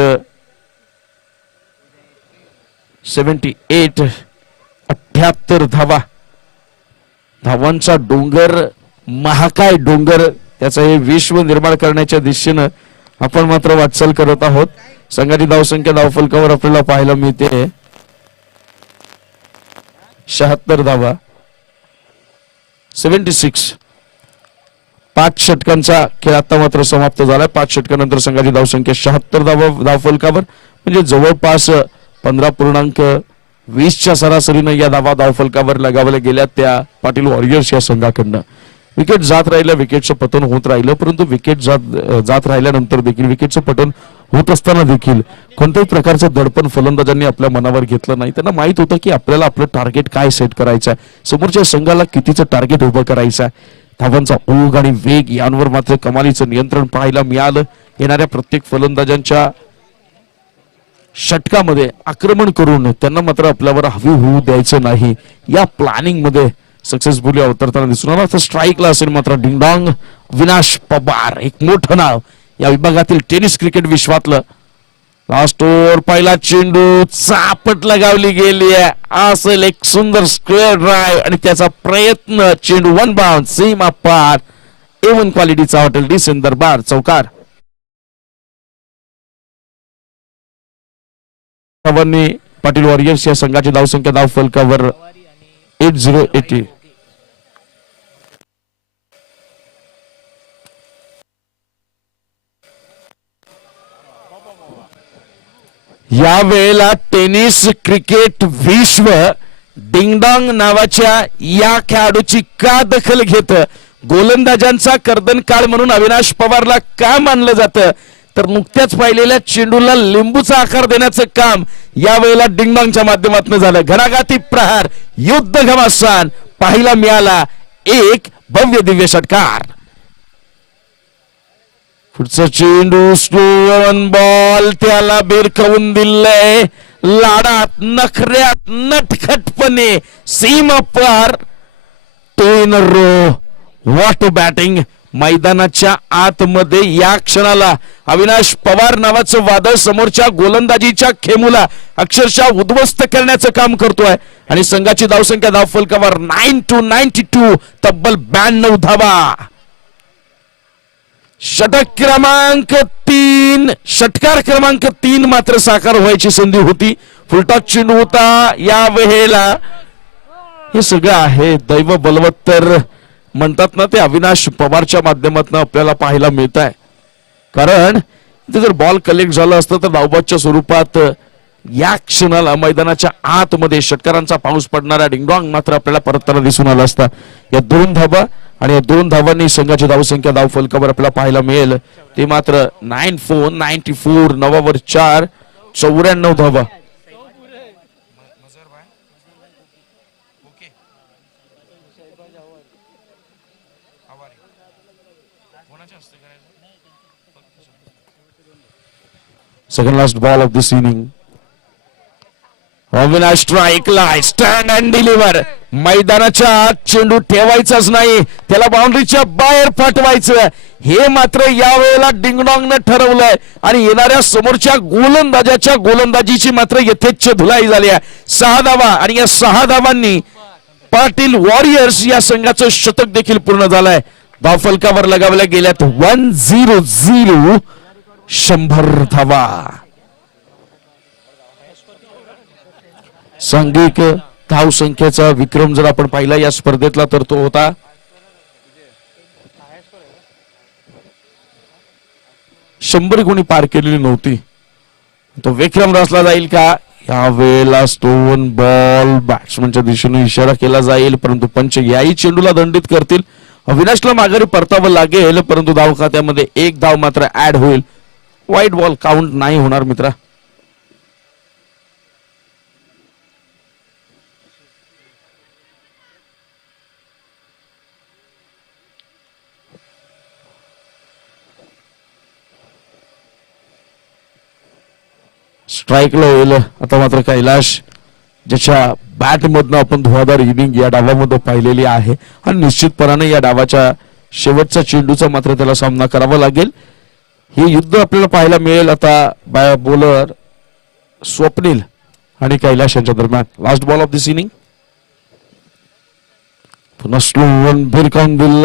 78. 78 धावा. धावांचा डोंगर, महाकाय डोंगर, त्याचं हे विश्व निर्माण करण्याच्या दिशेनं आपण मात्र वाटचाल करत आहोत. संघाची धावसंख्या धाव फलकावर आपल्याला पाहायला मिळते 76 धावा. 76. 5 षटकांचा खेळ आता मात्र समाप्त झालाय. 5 षटकानंतर संघाची धावसंख्या 76 धावा धाव फलकावर, म्हणजे जवळपास 15.20च्या सरासरीनं या धावा धाव फलकावर लगावल्या गेल्या त्या पाटील वॉरियर्स या संघाकडनं. विकेट जात राहिलं, विकेटचं पतन होत राहिलं, परंतु विकेट जात राहिल्यानंतर देखील, विकेटचं पतन होत असताना देखील कोणत्याही प्रकारचं दडपण फलंदाजांनी आपल्या मनावर घेतलं नाही. त्यांना माहित होतं की आपल्याला आपलं टार्गेट काय सेट करायचं आहे, समोरच्या संघाला कितीचं टार्गेट उभं करायचं आहे. धावांचा ओघ आणि वेग यांवर मात्र कमालीचं नियंत्रण पाहायला मिळालं. येणाऱ्या प्रत्येक फलंदाजांच्या षटकामध्ये आक्रमण करून त्यांना मात्र आपल्यावर हवी होऊ द्यायचं नाही, या प्लॅनिंग मध्ये सक्सेसफुली अवतरताना दिसून आला. तर स्ट्राईकला असेल मात्र डिंगडॉंग अविनाश पवार, एक मोठं नाव या विभागातील टेनिस क्रिकेट विश्वातलं. लास्ट ओव्हर, पहिला चेंडू चापट लगावली गेली आहे. असेल एक सुंदर स्क्वेअर ड्राईव्ह आणि त्याचा प्रयत्न, चेंडू 1 बाउंड सीमा पार. A1 क्वालिटीचा हॉटेल डिसेन दरबार चौकार. पाटील वॉरियर्स या संघाची धावसंख्या धाव फलकावर 80. या वेळेला टेनिस क्रिकेट विश्व डिंगडॉंग नावाच्या या खेळाडूची का दखल घेत, गोलंदाजांचा कर्दनकाळ म्हणून अविनाश पवारला का मानलं जातं, तर नुकत्याच पाहिलेल्या चेंडूला लिंबूचा आकार देण्याचं काम या वेळेला डिंगडॉंगच्या माध्यमातून झालं. घणाघाती प्रहार, युद्ध घमासान पाहायला मिळाला. एक भव्य दिव्य षटकार. पुढचा चेंडू स्लो बॉल, त्याला बिरकवून दिलंय. लाडात, नखऱ्यात, नटखटपणे सीमा पार. 2 in a row. What batting. मैदानाच्या आतमध्ये या क्षणाला अविनाश पवार नावाचं वादळ समोरच्या गोलंदाजीच्या खेमूला अक्षरशः उद्ध्वस्त करण्याचं काम करतोय आणि संघाची धावसंख्या धाव फलकावर 9-92, तब्बल 92 धावा. षटक क्रमांक 3, षटकार क्रमांक 3 मात्र साकार व्हायची संधी होती. फुलटॉस चेंडू होता या वेळेला. हे सगळं आहे दैव बलवत्तर म्हणतात ना, ते अविनाश पवारच्या माध्यमातून आपल्याला पाहायला मिळत आहे. कारण जर बॉल कलेक्ट झालं असतं तर धावबादच्या स्वरूपात या क्षणाला मैदानाच्या आतमध्ये षटकारांचा पाऊस पडणारा डिंगडॉंग मात्र आपल्याला परतताना दिसून आला असता. या 2 धावा आणि या 2 धावांनी संघाची धावसंख्या धाव फलकावर आपल्याला पाहायला मिळेल, ते मात्र 94. 9 वर 4, 94 धावा. Second last ball of this inning. Avinash स्ट्राईकला, स्टँड अँड डिलिव्हर. मैदानाच्या आत चेंडू ठेवायचाच नाही, त्याला बाउंड्रीच्या बाहेर पाठवायचं, हे मात्र या वेळेला डिंगडॉंगनं ठरवलंय आणि येणाऱ्या समोरच्या गोलंदाजाच्या गोलंदाजीची मात्र यथेच्छ धुलाई झाली आहे. 6 धावा आणि या 6 धावांनी पाटील वॉरियर्स या संघाचं शतक देखील पूर्ण झालंय. धाव फलकावर लगावल्या गेल्यात 100. 100 धावा. सांघिक धाव संख्येचा विक्रम जर आपण पाहिला या स्पर्धेतला तर तो होता 100 कोणी पार केलेली नव्हती. तो विक्रम रचला जाईल का? या वेळेला स्टोन बॉल बॅट्समनच्या दिशेने इशारा केला जाईल, परंतु पंच याही चेंडूला दंडित करतील. अविनाशला माघारी परतावं लागेल, परंतु धाव खात्यामध्ये एक धाव मात्र ऍड होईल. व्हाईट बॉल काउंट नाही होणार मित्रा. स्ट्राईकला होईल आता मात्र कैलाश, ज्याच्या बॅट मधनं आपण धुवाधार इनिंग या डावामध्ये पाहिलेली आहे आणि निश्चितपणाने या डावाच्या शेवटच्या चेंडूचा मात्र त्याला सामना करावा लागेल. हे युद्ध आपल्याला पाहायला मिळेल आता बॉलर स्वप्नील आणि कैलाश यांच्या दरम्यान. Last ball of this inning. पुन्हा स्लो वन भिरकावून दिल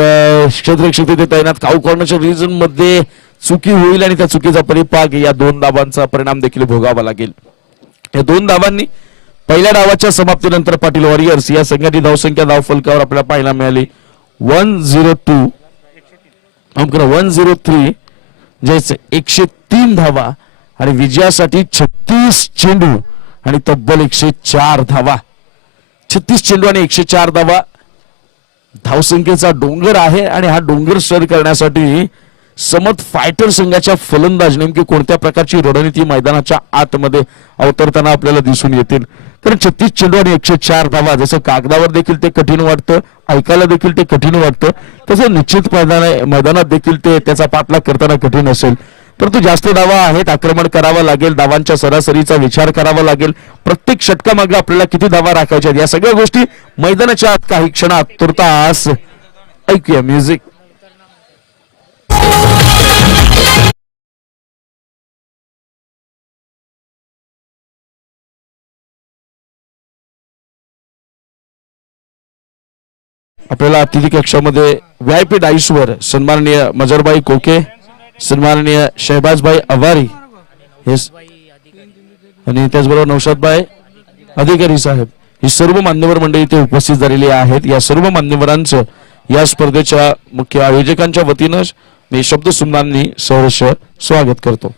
क्षेत्ररक्षक तिथे तैनात. काऊ कॉर्नरच्या रिजन मध्ये चुकी होईल आणि त्या चुकीचा परिपाक या दोन धावांचा परिणाम देखील भोगावा लागेल. या दोन धावांनी पहिल्या डावाच्या समाप्तीनंतर पाटील वॉरियर्स या संघाची धावसंख्या धाव फलकावर आपल्याला पाहायला मिळाली 102 103, जे 103 धावा आणि विजयासाठी 36 चेंडू आणि तब्बल 104 धावा. 36 चेंडू आणि 104 धावा धावसंख्येचा डोंगर आहे आणि हा डोंगर सर करण्यासाठी समत फायटर संघाच्या फलंदाज नेमकी कोणत्या प्रकारची रणनीती मैदानाच्या आतमध्ये अवतरताना आपल्याला दिसून येतील. कारण 36 चेंडू आणि 104 धावा जसं कागदावर देखील ते कठीण वाटतं, ऐकायला देखील ते कठीण वाटतं, तसं निश्चित मैदानात देखील ते त्याचा पाठलाग करताना कठीण असेल. परंतु जास्त धावा आहेत, आक्रमण करावं लागेल, धावांच्या सरासरीचा विचार करावा लागेल, प्रत्येक षटकामागे आपल्याला किती धावा राखायच्या या सगळ्या गोष्टी मैदानाच्या आत काही क्षणात तुर्तास ऐकूया म्युझिक. आपल्याला अतिथी कक्षामध्ये व्हीआयपी डाईसवर सन्माननीय मजरबाई कोके, सन्माननीय शहबाजभाई अवारी आणि त्याचबरोबर नौशादभाई अधिकारी साहेब ही सर्व मान्यवर मंडळी इथे उपस्थित झालेली आहेत. या सर्व मान्यवरांचं या स्पर्धेच्या मुख्य आयोजकांच्या वतीनं मी शब्द सुमनांनी सहर्ष स्वागत करतो.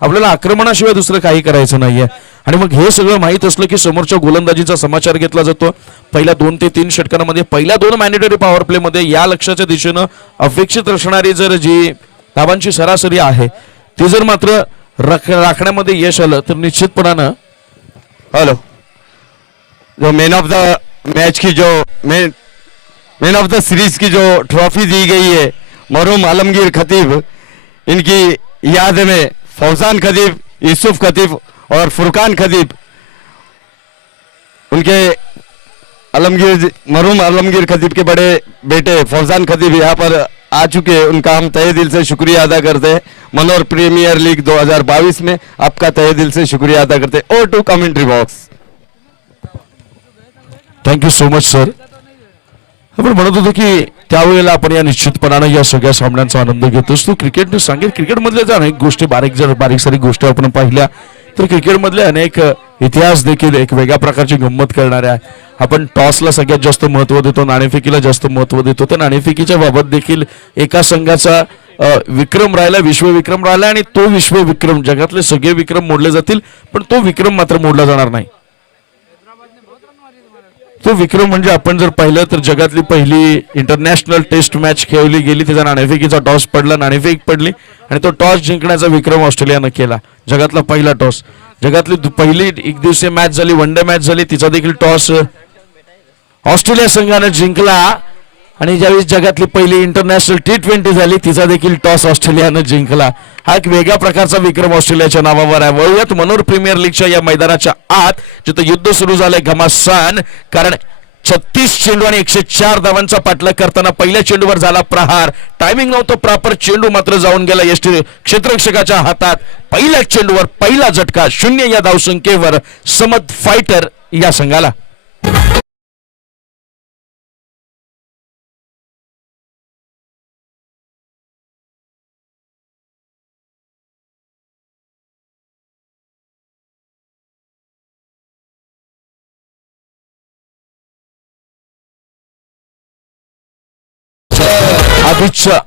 आपल्याला आक्रमणाशिवाय दुसरं काही करायचं नाहीये आणि मग हे सगळं माहित असलं की समोरच्या गोलंदाजीचा समाचार घेतला जातो. पहिल्या 2 ते 3 षटकांमध्ये पहिल्या 2 मॅन्डेटरी पॉवर प्ले मध्ये या लक्ष्याच्या दिशेनं अपेक्षित असणारी जर जी धावांची सरासरी आहे ती जर मात्र राखण्यामध्ये यश आलं तर निश्चितपणानं हेलो जो मैन ऑफ द मैच की जो मैन ऑफ द सीरीज की जो ट्रॉफी दी गई है मरहूम आलमगीर खतीब, इनकी याद में फौजान खतीब, यूसुफ खतीब और फुरकान खतीब, उनके मरहूम आलमगीर खतीब के बड़े बेटे फौजान खतीब यहाँ पर आ चुके हैं। उनका हम तहे दिल से शुक्रिया अदा करते हैं। मनोर प्रीमियर लीग 2022 में आपका तहे दिल से शुक्रिया अदा करते हैं। और to commentary box. Thank you so much sir. आपण म्हणत होतो की त्यावेळेला आपण या निश्चितपणानं या सगळ्या सामन्यांचा आनंद घेतोस. तू क्रिकेट सांगेल, क्रिकेटमधल्या ज्या अनेक गोष्टी बारीक सारीक गोष्टी आपण पाहिल्या तर क्रिकेटमधले अनेक इतिहास देखील एक वेगळ्या प्रकारची गंमत करणाऱ्या. आपण टॉसला सगळ्यात जास्त महत्त्व देतो, नाणेफेकीला जास्त महत्त्व देतो. तर नाणेफेकीच्या बाबत देखील एका संघाचा विक्रम राहिला, विश्वविक्रम राहिला आणि तो विश्वविक्रम, जगातले सगळे विक्रम मोडले जातील पण तो विक्रम मात्र मोडला जाणार नाही. तो विक्रम म्हणजे आपण जर पाहिलं तर जगातली पहिली इंटरनॅशनल टेस्ट मॅच खेळली गेली, त्याचा नाणेफेकीचा टॉस पडला, नाणेफेक पडली आणि तो टॉस जिंकण्याचा विक्रम ऑस्ट्रेलियानं केला. जगातला पहिला टॉस, जगातली पहिली एक दिवसीय मॅच झाली, वन डे मॅच झाली, तिचा देखील टॉस ऑस्ट्रेलिया संघानं जिंकला. आणि ज्यावेळी जगातली पहिली इंटरनॅशनल T20 झाली, तिचा देखील टॉस ऑस्ट्रेलियानं जिंकला. हा एक वेगळ्या प्रकारचा विक्रम ऑस्ट्रेलियाच्या नावावर आहे. वळूयात मनोर प्रीमियर लीगच्या या मैदानाच्या आत, जिथं युद्ध सुरू झालंय घमासान. कारण 36 चेंडू आणि 104 धावांचा पाठलाग करताना पहिल्या चेंडूवर झाला प्रहार. टायमिंग नव्हतं प्रॉपर, चेंडू मात्र जाऊन गेला यष्टी क्षेत्ररक्षकाच्या हातात. पहिल्या चेंडूवर पहिला झटका, 0 या धावसंख्येवर समद फायटर या संघाला.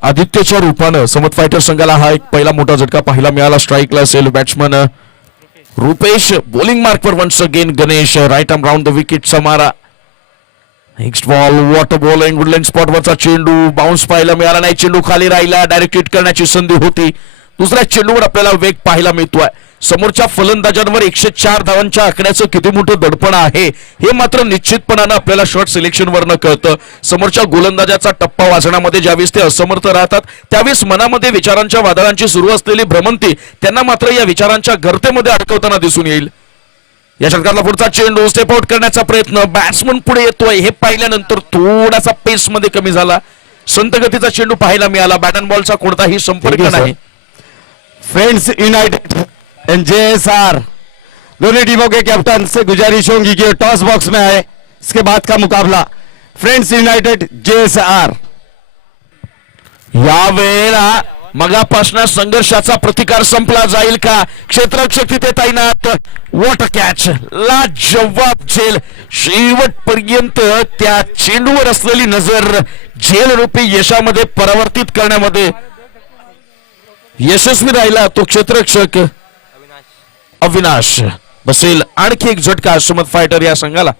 आदित्यच्या रूपानं समत फायटर संघाला हा एक पहिला मोठा झटका पाहायला मिळाला. स्ट्राईकला असेल बॅट्समन रुपेश, बॉलिंग मार्कवर once again Ganesh, right arm round the विकेटचा मारा. Next ball, water bowling, woodland स्पॉटवरचा चेंडू, बाउन्स पाहायला मिळाला नाही, चेंडू खाली राहिला, डायरेक्ट हिट करण्याची संधी होती. दुसऱ्या चेंडूवर आपल्याला वेग पाहायला मिळतोय. समोरच्या फलंदाजांवर 104 धावांच्या आकड्याचं किती मोठं दडपण आहे हे मात्र निश्चितपणानं आपल्याला शॉट सिलेक्शनवरनं कळतं. समोरच्या गोलंदाजाचा टप्पा वाजवण्यामध्ये ज्यावेळेस ते असमर्थ राहतात त्यावेळेस मनामध्ये विचारांच्या वादळांची सुरू असलेली भ्रमंती त्यांना मात्र या विचारांच्या गर्तेमध्ये अडकवताना दिसून येईल. या षटकातला पुढचा चेंडू, स्टेप आउट करण्याचा प्रयत्न, बॅट्समन पुढे येतोय हे पाहिल्यानंतर थोडासा पेस मध्ये कमी झाला. संत गतीचा चेंडू पाहायला मिळाला, बॅट अँड बॉलचा कोणताही संपर्क नाही. फ्रेंड्स यूनाइटेड एंड JSR दोनों टीमों के कैप्टन से गुजारिश होगी कि टॉस बॉक्स में आए. इसके बाद का मुकाबला फ्रेंड्स यूनाइटेड JSR. या वेळेला मगापासून संघर्षाचा प्रतिकार संपला जाईल का? क्षेत्ररक्षक तिथे तैनात, वॉटर कॅच, लाजवाब झेल, शेवटपर्यंत त्या चेंडूवर असलेली नजर झेल रूपी यशामध्ये परावर्तित करण्यामध्ये यशस्वी राहिला तो क्षेत्ररक्षक अविनाश. बसेल आणखी एक झटका समत फायटर या संघाला.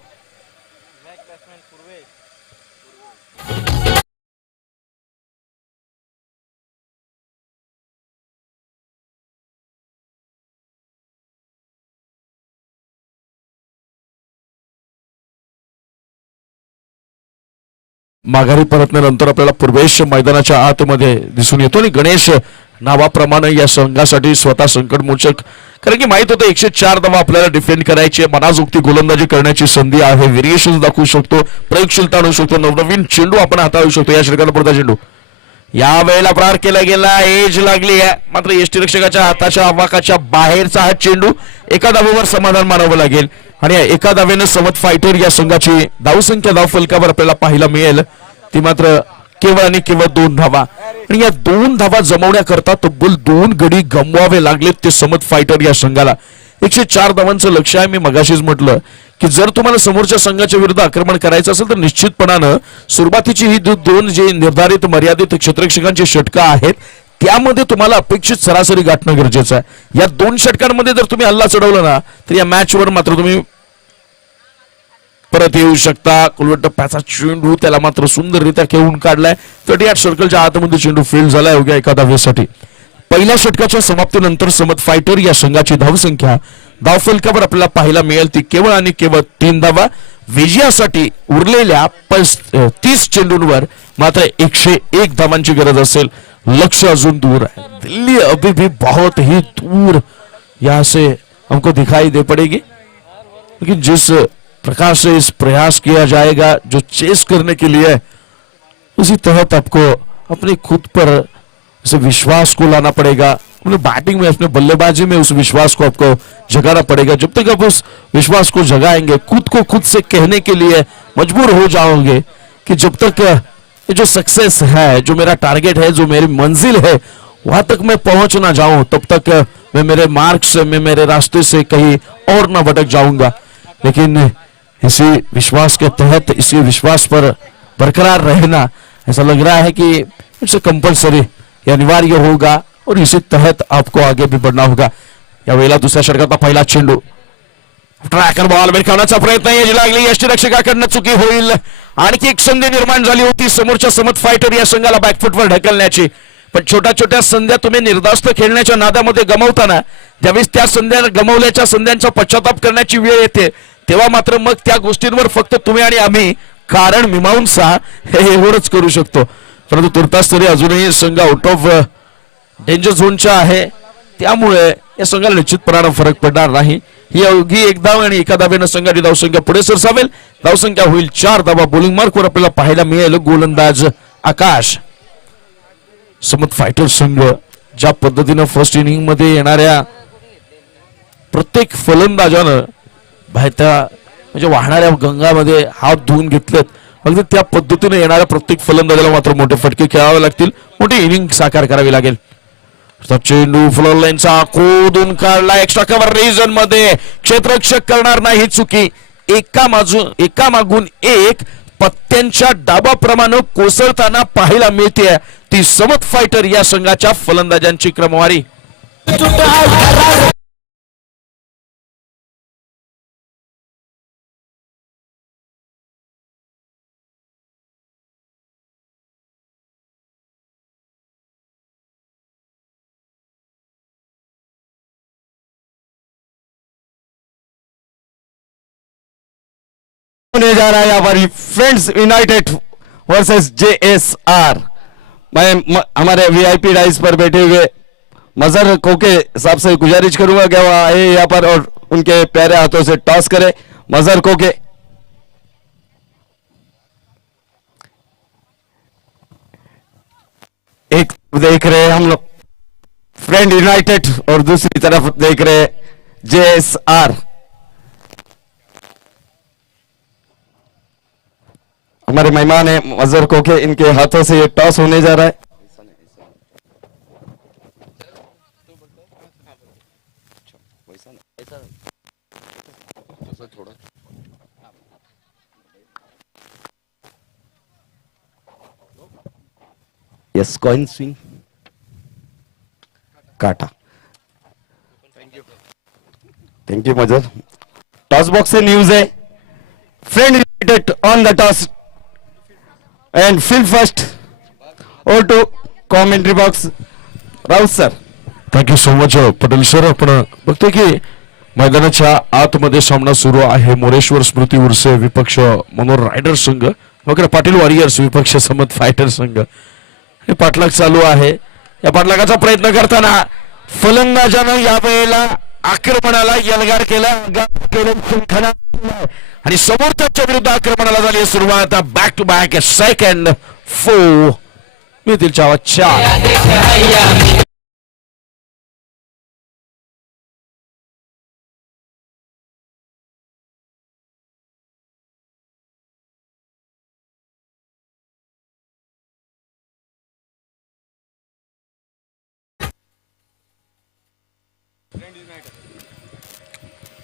माघारी परतल्यानंतर आपल्याला पूर्वेश मैदानाच्या आतमध्ये दिसून येतो आणि गणेश नावाप्रमाणे या संघासाठी स्वतः संकटमोचक, कारण की माहित होतं 104 धावा आपल्याला डिफेंड करायची, मनाजोगती गोलंदाजी करण्याची संधी आहे, व्हेरिएशन दाखवू शकतो, प्रयोगशीलता आणू शकतो, नवनवीन चेंडू आपण हाताळू शकतो. या षटकाला पुढचा चेंडू या वेळेला प्रहार केला गेला, एज लागली आहे मात्र यष्टीरक्षकाच्या हाताच्या आवाकाच्या बाहेरचा हा चेंडू. एका धावेवर समाधान मानावं लागेल आणि एका धावेनं समत फायटर या संघाची धावसंख्या धाव फलकावर आपल्याला पाहायला मिळेल ती मात्र केवळ आणि केवळ 2 धावा. आणि या 2 धावा जमवण्याकरता तब्बल 2 गडी गमवावे लागलेत ते समत फायटर या संघाला. 104 धावांचं लक्ष आहे. मी मगाशीच म्हटलं की जर तुम्हाला समोरच्या संघाच्या विरुद्ध आक्रमण करायचं असेल तर निश्चितपणानं सुरुवातीची ही 2 जे निर्धारित मर्यादित क्षेत्ररक्षकांची षटकं आहेत त्यामध्ये तुम्हाला अपेक्षित सरासरी गाठणं गरजेचं आहे. या 2 षटकांमध्ये जर तुम्ही हल्ला चढवला ना तर या मॅचवर मात्र तुम्ही परत येऊ शकता. कुलवट टप्प्याचा चेंडू त्याला मात्र सुंदररित्या खेळून काढलाय. 38 सर्कलच्या आतमध्ये चेंडू फील्ड झालाय अवघ्या एका धावेसाठी. पहिल्या षटकाच्या समाप्तीनंतर समत फायटर या संघाची धावसंख्या धावफलकावर आपल्याला पाहायला मिळेल ती केवळ आणि केवळ 3 धावा. विजयासाठी उरलेल्या 30 चेंडूंवर मात्र 101 धावांची गरज असेल. लक्ष्य अजून दूर है, दिल्ली अभी भी बहुत ही दूर यहाँ से हमको दिखाई दे पड़ेगी. लेकिन जिस प्रकार से इस प्रयास किया जाएगा जो चेस करने के लिए, उसी तहत आपको अपने खुद पर उसे विश्वास को लाना पड़ेगा. अपने बैटिंग में अपने बल्लेबाजी में उस विश्वास को आपको जगाना पड़ेगा. जब तक आप उस विश्वास को जगाएंगे, खुद को खुद से कहने के लिए मजबूर हो जाओगे कि जब तक ये जो सक्सेस है, जो मेरा टारगेट है, जो मेरी मंजिल है, वहां तक मैं पहुंच ना जाऊं, तब तक मैं मेरे मार्ग से, मैं मेरे रास्ते से कहीं और ना भटक जाऊंगा. लेकिन इसी विश्वास के तहत, इसी विश्वास पर बरकरार रहना ऐसा लग रहा है कि इट्स कंपल्सरी, अनिवार्य होगा और इसी तहत आपको आगे भी बढ़ना होगा. यावेळेला दुसऱ्या षटकाचा पहिला चेंडू ट्रॅकर बॉल भिरकावण्याचा प्रयत्न याची लागली. यष्टीरक्षकाकडनं चुकी होईल. आणखी एक संधी निर्माण झाली होती समोरच्या समत फायटर या संघाला बॅकफुटवर ढकलण्याची, पण छोट्या छोट्या संध्या तुम्ही निर्धास्त खेळण्याच्या नादामध्ये गमावताना, ज्यावेळेस त्या संध्या गमावल्याच्या संध्यांचा पश्चाताप करण्याची वेळ येते, तेव्हा मात्र मग त्या गोष्टींवर फक्त तुम्ही आणि आम्ही कारण मीमांसा हे एवढंच करू शकतो. परंतु तुर्तास तरी अजूनही संघ आउट ऑफ डेंजर झोनच्या आहे, त्यामुळे या संघाला निश्चितपणानं फरक पडणार नाही. ही अवघी एक धाव आणि एका धावेनं संघाची धावसंख्या पुढे सरसावेल. धावसंख्या होईल 4 धावा. बॉलिंग मार्कवर आपल्याला पाहायला मिळेल गोलंदाज आकाश. समत फायटर संघ ज्या पद्धतीनं फर्स्ट इनिंग मध्ये येणाऱ्या प्रत्येक फलंदाजानं बाहेरच्या म्हणजे वाहणाऱ्या गंगामध्ये हात धुवून घेतलेत, अगदी त्या पद्धतीने येणाऱ्या प्रत्येक फलंदाजाला मात्र मोठे फटके खेळावे लागतील, मोठी इनिंग साकार करावी लागेल. चेंडू फ्लोर लाईनचा खोदून काढला. एक्स्ट्रा कव्हर रिजन मध्ये क्षेत्ररक्षक करणार नाही चुकी. एका मागून एक पत्त्यांच्या डाबाप्रमाणे कोसळताना पाहायला मिळते ती समत फायटर या संघाच्या फलंदाजांची क्रमवारी. होने जा रहा है यहाँ पर फ्रेंड्स यूनाइटेड वर्सेस JSR. मैं हमारे VIP डाइस पर बैठे हुए मजहर कोके साहब से गुजारिश करूंगा कि वो आए यहाँ पर और उनके प्यारे हाथों से टॉस करे. मजहर कोके, एक देख रहे हैं हम लोग फ्रेंड यूनाइटेड और दूसरी तरफ देख रहे हैं JSR. हमारे मेहमान है मजहर कोके, इनके हाथों से ये टॉस होने जा रहा है. यस, कॉइन स्विंग काटा. Thank you Mazhar. Toss box से न्यूज है friend united on the toss and field first or to commentary box. Raut sir. Thank you so much Patel sir. आपण बघतोय की मैदानाच्या आतमध्ये सामना सुरू आहे. मोरेश्वर स्मृती उर्से विपक्ष मनोर रायडर संघ, वगैरे पाटील वॉरियर्स विपक्ष समत फायटर संघ. हे पाठलाग चालू आहे. या पाठलागाचा प्रयत्न करताना फलंदाजानं यावेळेला आक्रमणाला यलगार केला आणि समर्थांच्या विरुद्ध आक्रमणाला झाली सुरुवात. बॅक टू बॅक सेकंड फो मिळतील चावा 4.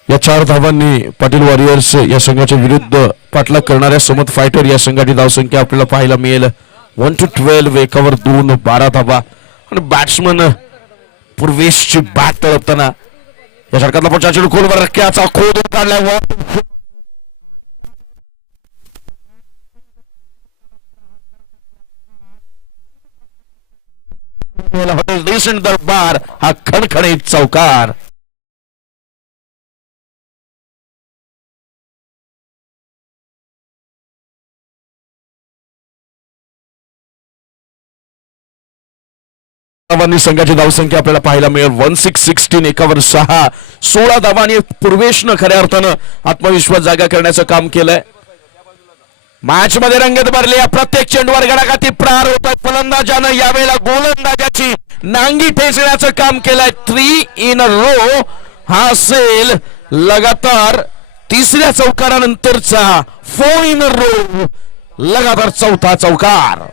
या 4 धावांनी पाटील वॉरियर्स या संघाच्या विरुद्ध पाठलाग करणाऱ्या समत फायटर या संघाची धावसंख्या आपल्याला पाहायला मिळेल 1 to 12. एकावर 2, 12 धावा. आणि बॅट्समन पूर्वेशची बॅट तळपताना या षटकातला पुढचा चेंडू खोलवर रक्क्याचा खोदून काढलाय. हॉटेल डिसेंट दरबार हा खणखणीत चौकार. संघाची धावसंख्या आपल्याला पाहायला मिळेल 1616 एकावर 6 16 धावा आणि पूर्वेशनं खऱ्या अर्थानं आत्मविश्वास जागा करण्याचं काम केलंय. मॅच मध्ये रंगत भरली. प्रत्येक चेंडूवर गडाखाती प्रहार होत आहे. फलंदाजानं यावेळेला गोलंदाजाची नांगी ठेचण्याचं काम केलंय. 3 इन अ रो हा असेल लगातार तिसऱ्या चौकारानंतरचा 4 इन अ रो लगातार चौथा चौकार.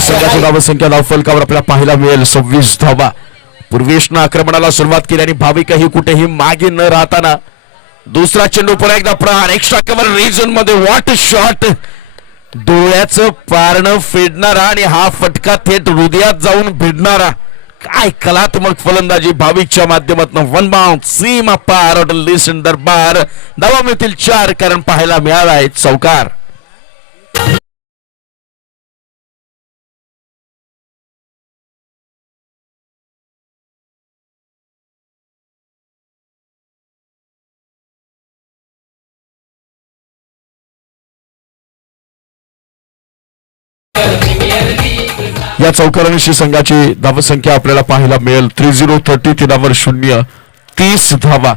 संघाची धावसंख्या धावफलकावर आपल्याला पाहायला मिळेल 26 धावा. पूर्वेशनं आक्रमणाला सुरुवात केली आणि भाविकही कुठेही मागे न राहताना दुसरा चेंडू पुन्हा एकदा प्रहार. एक्स्ट्रा कव्हर रिजन मध्ये वॉट शॉट. डोळ्याचं पारणं फेडणारा आणि हा फटका थेट हृदयात जाऊन भिडणारा. काय कलात्मक फलंदाजी भाविकच्या माध्यमातून. वन बाउंड सीमा पार हॉटेल डिसेंट दरबार. धावा मिळतील 4 कारण पाहायला मिळाला आहे चौकार. या चौकारांशी संघाची धावसंख्या आपल्याला पाहायला मिळेल 3030 तीनावर 0 30 धावा.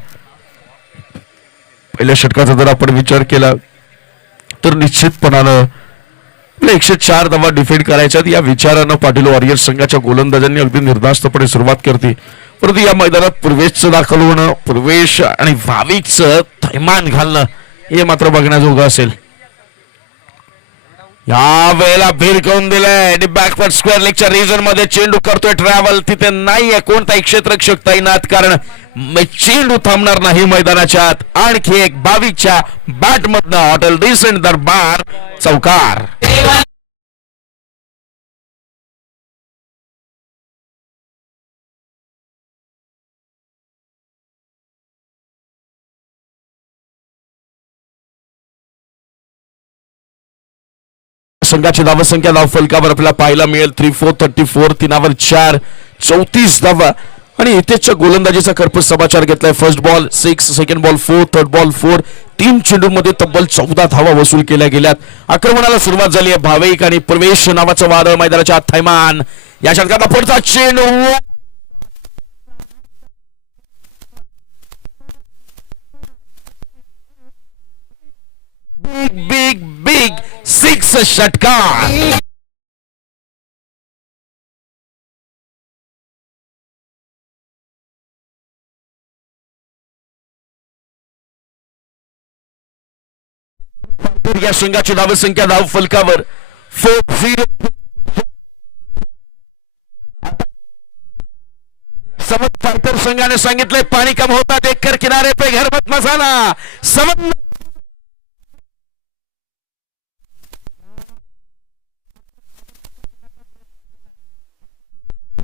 पहिल्या षटकाचा जर आपण विचार केला तर निश्चितपणानं 104 धावा डिफेंड करायच्यात या विचारानं पाटील वॉरियर्स संघाच्या गोलंदाजांनी अगदी निर्धास्तपणे सुरुवात करते. परंतु या मैदानात पूर्वेशचं दाखल होणं, पूर्वेश आणि भाविकचं थैमान घालणं हे मात्र बघण्याजोगं असेल. या वेळेला भिरकवून दिलंय. बॅकवर्ड स्क्वेअर लेगच्या रिजन मध्ये चेंडू करतोय ट्रॅव्हल. तिथे नाहीये कोणताही क्षेत्ररक्षक तैनात कारण चेंडू थांबणार नाही मैदानाच्या आत. आणखी एक 22च्या बॅट मधनं हॉटेल डिसेंट दरबार चौकार. संघाची धावसंख्या धावफलकावर आपल्याला पाहायला मिळेल 3434 तीनावर 4 34 धावा. आणि इथेच्या गोलंदाजीचा करपस समाचार घेतलाय. First ball 6, second ball 4, third ball 4. 3 चेंडूमध्ये तब्बल 14 धावा वसूल केल्या गेल्यात. आक्रमणाला सुरुवात झाली आहे. भाविक आणि प्रवेश नावाचं वादळ मैदानाच्या आत थैमान या षटकाचा पुढचा चेंडू बिग बिग बिग सिक्स षटकार. या संघाची धावसंख्या धाव फलकावर 4-0. समत फायटर संघाने सांगितले पाणी कम होता देखकर किनारे पे घर मत मसाला. समत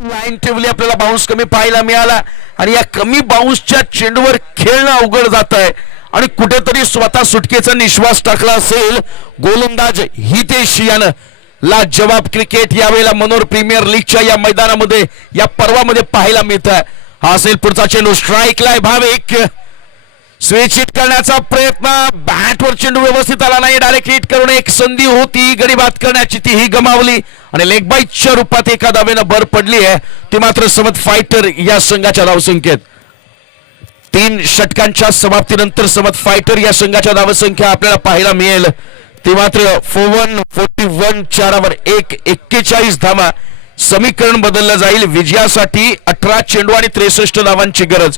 लाईन ठेवली, आपल्याला बाउन्स कमी पाहायला मिळाला आणि या कमी बाउन्सच्या चेंडूवर खेळणं अवघड जात आहे आणि कुठेतरी स्वतः सुटकेचा निश्वास टाकला असेल गोलंदाज हितेश यानं. लाजवाब क्रिकेट यावेळेला मनोर प्रीमियर लीगच्या या मैदानामध्ये या पर्वामध्ये पाहायला मिळत आहे. हा असेल पुढचा चेंडू, स्ट्राईकला भाविक. स्विच हिट करण्याचा प्रयत्न, बॅटवर चेंडू व्यवस्थित आला नाही, डायरेक्ट हिट करून एक संधी होती गडी बाद करण्याची, तीही गमावली आणि लेग बाईटच्या रूपात एका धावेनं भर पडली आहे ती मात्र समत फायटर या संघाच्या धावसंख्येत. 3 षटकांच्या समाप्तीनंतर समत फायटर या संघाच्या धावसंख्या आपल्याला पाहायला मिळेल ती मात्र 41 4 1 41 धावा. समीकरण बदललं जाईल. विजयासाठी 18 चेंडू आणि 63 धावांची गरज.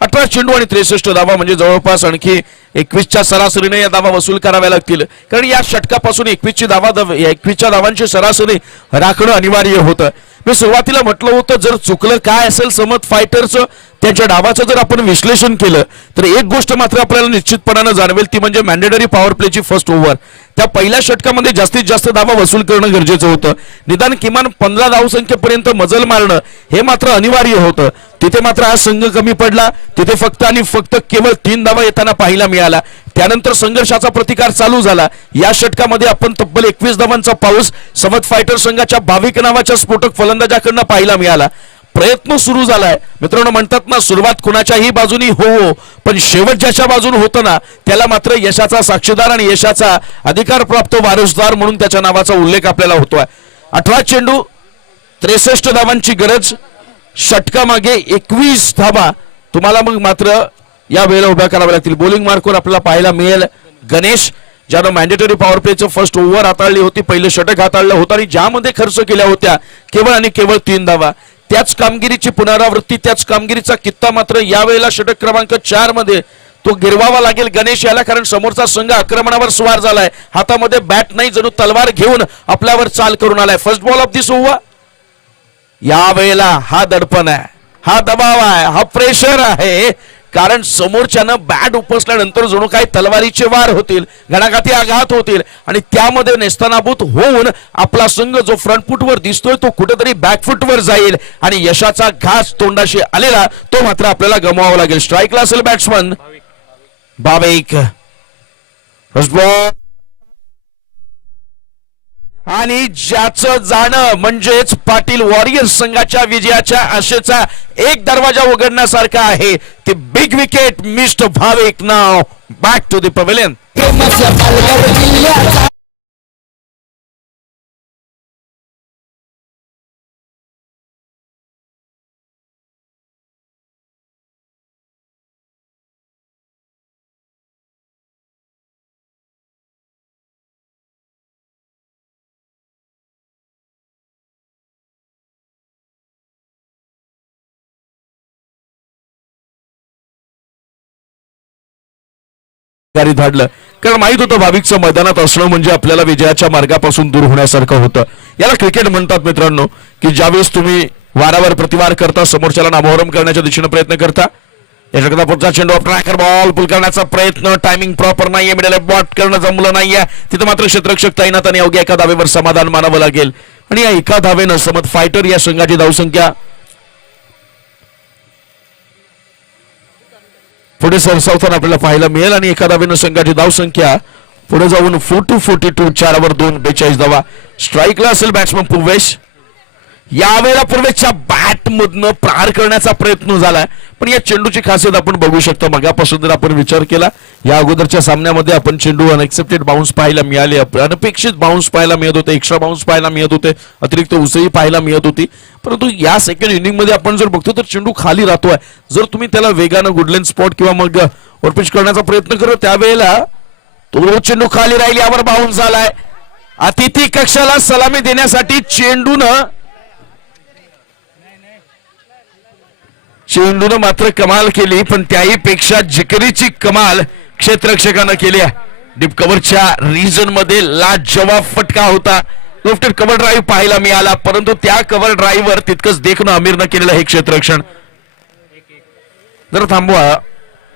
18 चेंडू आणि 63 धावा म्हणजे जवळपास आणखी 21च्या सरासरीने या धावा वसूल कराव्या लागतील, कारण या षटकापासून 21च्या धावांची सरासरी राखणं अनिवार्य होतं. मी सुरुवातीला म्हटलं होतं जर चुकलं काय असेल समत फायटरचं त्यांच्या डावाचं जर आपण विश्लेषण केलं तर एक गोष्ट मात्र आपल्याला निश्चितपणानं जाणवेल ती म्हणजे मॅन्डेटरी पॉवर प्लेची फर्स्ट ओव्हर. त्या पहिल्या षटकामध्ये जास्तीत जास्त धावा वसूल करणं गरजेचं होतं. निदान किमान 15 धावसंख्येपर्यंत मजल मारणं हे मात्र अनिवार्य होतं. तिथे मात्र हा संघ कमी पडला. तिथे फक्त आणि फक्त केवळ 3 धावा येताना पाहायला मिळाला. त्यानंतर संघर्षाचा प्रतिकार चालू झाला. या षटकामध्ये आपण तब्बल 21 धावांचा पाऊस समत फायटर संघाच्या भाविक नावाच्या स्फोटक फलंदाजाकडनं पाहायला मिळाला. प्रयत्न सुरू झालाय. मित्रांनो म्हणतात ना सुरुवात कुणाच्याही बाजूनी हो पण शेवट ज्याच्या बाजून होतं ना त्याला मात्र यशाचा साक्षीदार आणि यशाचा अधिकार प्राप्त वारसदार म्हणून त्याच्या नावाचा उल्लेख आपल्याला होतोय. 18 चेंडू 63 धावांची गरज. षटकामागे 21 धावा तुम्हाला मग मात्र या वेळेला उभ्या कराव्या लागतील. बॉलिंग मार्कवर आपल्याला पाहायला मिळेल गणेश ज्यानं मॅन्डेटरी पॉवर प्लेचं फर्स्ट ओव्हर हाताळली होती, पहिलं षटक हाताळलं होतं आणि ज्यामध्ये खर्च केल्या होत्या केवळ आणि केवळ 3 धावा. त्याच कामगिरीची पुनरावृत्ती, त्याच कामगिरीचा कित्ता मात्र यावेळेला षटक क्रमांक 4 मध्ये तो गिरवावा लागेल गणेश याला, कारण समोरचा संघ आक्रमणावर स्वार झालाय. हातामध्ये बॅट नाही, जणू तलवार घेऊन आपल्यावर चाल करून आलाय. First ball of this over. यावेळेला हा दडपण आहे, हा दबाव आहे, हा प्रेशर आहे, कारण समोरच्यानं बॅट उपसल्यानंतर जणू काही तलवारीचे वार होतील, घणाघाती आघात होतील आणि त्यामध्ये नेस्तनाभूत होऊन आपला संघ जो फ्रंट फुटवर दिसतोय तो कुठेतरी बॅक फुटवर जाईल आणि यशाचा घास तोंडाशी आलेला तो मात्र आपल्याला गमवावा लागेल. स्ट्राईकला असेल बॅट्समन भाविक. फर्स्ट बॉल आणि ज्याचं जाणं म्हणजेच पाटील वॉरियर्स संघाच्या विजयाच्या आशेचा एक दरवाजा उघडण्यासारखा आहे. ते बिग विकेट मिस्टर भाविक नाव बॅक टू द पवेलियन. धाडलं कारण माहित होतं भाविकचं मैदानात असणं म्हणजे आपल्याला विजयाच्या मार्गापासून दूर होण्यासारखं होतं. याला क्रिकेट म्हणतात मित्रांनो, की ज्यावेळेस तुम्ही वारावर प्रतिवार करता, समोरच्याला नामोहरम करण्याच्या दिशेने प्रयत्न करता. याच्याकरता पुढचा चेंडू ट्रॅकर बॉल पुल करण्याचा प्रयत्न, टायमिंग प्रॉपर नाहीये, मिडल बॉट करणं जमलं नाहीये. तिथे मात्र क्षेत्ररक्षक तैनात आणि अवघ्या एका धावेवर समाधान मानावं लागेल आणि या एका धावेनं समत फायटर या संघाची धावसंख्या पुढे सरसावताना आपल्याला पाहायला मिळेल आणि एका धावेनं संघाची धावसंख्या पुढे जाऊन 42 4 4 2 42 धावा. स्ट्राईकला असेल बॅट्समन पूवेश. यावेळेला पूर्वेच्या बॅट मधनं प्रहार करण्याचा प्रयत्न झालाय, पण या चेंडूची खासियत आपण बघू शकतो. मगापासून जर आपण विचार केला या अगोदरच्या सामन्यामध्ये आपण चेंडू अनएक्सेप्टेड बाउन्स पाहायला मिळाले, अनपेक्षित बाउन्स पाहायला मिळत होते, एक्स्ट्रा बाउन्स पाहायला मिळत होते, अतिरिक्त उसळी पाहायला मिळत होती. परंतु या सेकंड इनिंग मध्ये आपण जर बघतो तर चेंडू खाली राहतोय. जर तुम्ही त्याला वेगानं गुडलेन स्पॉट किंवा मग ओव्हरपिच करण्याचा प्रयत्न करत त्यावेळेला तो चेंडू खाली राहील, यावर बाउन्स झालाय. अतिथी कक्षाला सलामी देण्यासाठी चेंडूनं मात्र कमाल केली, पण त्याही पेक्षा जिकरीची कमाल क्षेत्ररक्षकानं केली आहे. डीप कव्हरच्या रिजन मध्ये लाजवाब फटका होता. लेफ्टेड कव्हर ड्राईव्ह पाहायला मिळाला, परंतु त्या कव्हर ड्राईव्हवर तितकंच देखणं आमिरनं केलेलं हे क्षेत्ररक्षण. जर थांबवा,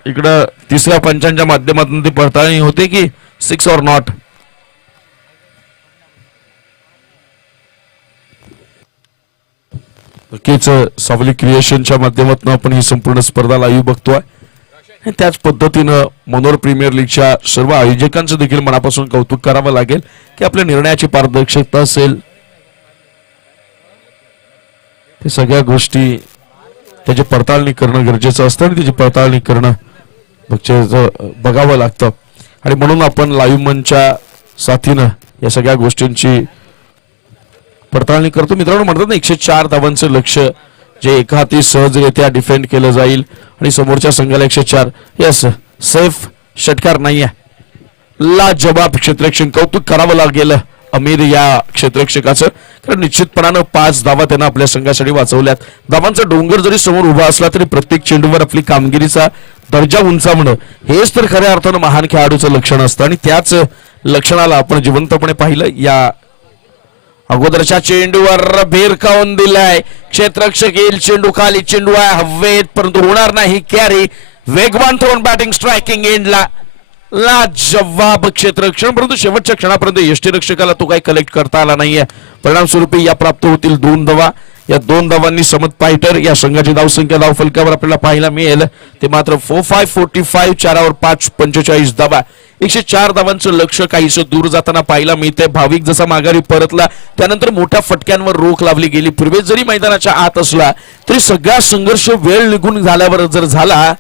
इकडं तिसऱ्या पंचांच्या माध्यमातून ती पडताळणी होते की 6 or नॉट. नक्कीच सावली क्रिएशनच्या माध्यमातून आपण ही संपूर्ण स्पर्धा लाईव्ह बघतोय. त्याच पद्धतीनं मनोहर प्रीमियर लीगच्या सर्व आयोजकांचं देखील मनापासून कौतुक करावं लागेल की आपल्या निर्णयाची पारदर्शकता असेल, ते सगळ्या गोष्टी त्याची पडताळणी करणं गरजेचं असतं आणि त्याची पडताळणी करणं बघावं लागतं. आणि म्हणून आपण लाईव्ह मंचच्या साथीनं या सगळ्या गोष्टींची पडताळणी करतो. मित्रांनो, म्हणतात ना 104 धावांचं लक्ष्य जे एका हाती सहजरित्या डिफेंड केलं जाईल आणि समोरच्या संघाला 104. यस, सेफ षटकार नाहीये. लाजवाब क्षेत्ररक्षण, कौतुक करावं लागेल अमीर या क्षेत्ररक्षकाचं, कारण निश्चितपणानं 5 धावा त्यानं आपल्या संघासाठी वाचवल्यात. धावांचा डोंगर जरी समोर उभा असला तरी प्रत्येक चेंडूवर आपली कामगिरीचा दर्जा उंचावणं हेच तर खऱ्या अर्थानं महान खेळाडूचं लक्षण असतं. आणि त्याच लक्षणाला आपण जिवंतपणे पाहिलं या अगोदरच्या चेंडूवर. भिरकावून दिलाय क्षेत्ररक्षक, येईल चेंडू खाली, चेंडू आहे हवेत, परंतु होणार नाही कॅरी. वेगवान थ्रोन बॅटिंग स्ट्रायकिंग एंडला, लाजवाब क्षेत्ररक्षण, परंतु शेवटच्या क्षणापर्यंत यष्टीरक्षकाला तो काही कलेक्ट करता आला नाहीये. परिणामस्वरूपी या प्राप्त होतील 2 धावा. या 2 धावांनी समत फायटर या संघाची धावसंख्या धावफलकावर आपल्याला पाहायला मिळेल ते मात्र 4-5-45, 4 5 45 धावा. 104 धावांचं लक्ष काहीसं दूर जाताना पाहायला मिळते. भाविक जसा माघारी परतला त्यानंतर मोठ्या फटक्यांवर रोख लावली गेली. पूर्वी जरी मैदानाच्या आत असला तरी सगळा संघर्ष वेळ निघून झाल्यावर जर झाला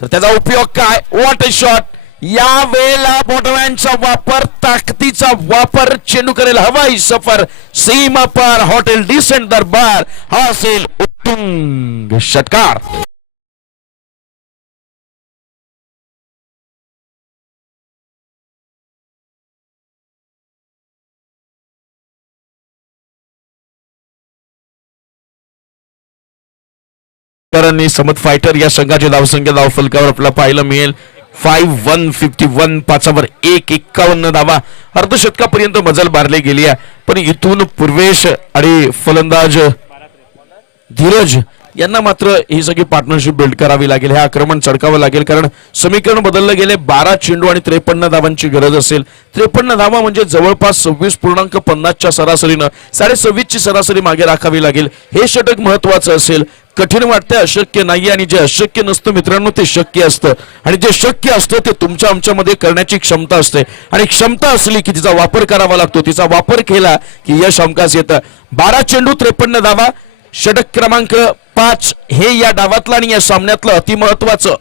तर त्याचा उपयोग काय. What a shot. या वेळेला बॉटमॅनचा वापर, ताकदीचा वापर, चेंडू करेल हवाई सफर, सीमा पार, हॉटेल डिसेंट दरबार, हा असेल उत्तुंग षटकार. समत फायटर या संघाची धावसंख्या धावफलकावर आपल्याला पाहायला मिळेल 5-1-51, 5वर 1-51 धावा. अर्धशतकापर्यंत मजल मारली गेली आहे, पण इथून पूर्वेश आणि फलंदाज धीरज यांना मात्र ही सगळी पार्टनरशिप बिल्ड करावी लागेल. हे आक्रमण चढकावं लागेल, कारण समीकरण बदललं गेले. 12 चेंडू आणि 53 धावांची गरज असेल. 53 धावा म्हणजे जवळपास 26.50च्या सरासरीनं 26.5 ची सरासरी मागे राखावी लागेल. हे षटक महत्वाचं असेल. कठीण वाटते, अशक्य नाही, आणि जे अशक्य नसतं मित्रांनो ते शक्य असतं, आणि जे शक्य असतं ते तुमच्या आमच्यामध्ये करण्याची क्षमता असते. आणि क्षमता असली की तिचा वापर करावा लागतो. तिचा वापर केला की यश हमखास येतं. 12 चेंडू 53 धावा, षटक क्रमांक 5 हे या डावातलं आणि या सामन्यातलं अतिमहत्वाचं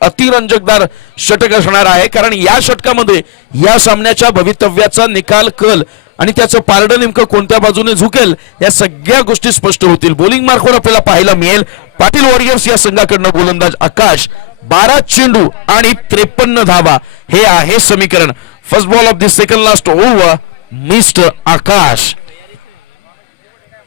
अतिरंजकदार षटक असणार आहे, कारण या षटकामध्ये या सामन्याच्या भवितव्याचा निकाल कल आणि त्याचं पारडं नेमकं कोणत्या बाजूने झुकेल या सगळ्या गोष्टी स्पष्ट होतील. बॉलिंग मार्कवर आपल्याला पाहायला मिळेल पाटील वॉरियर्स या संघाकडनं गोलंदाज आकाश. 12 चेंडू आणि 53 धावा हे आहे समीकरण. First ball of the second last over mister Akash.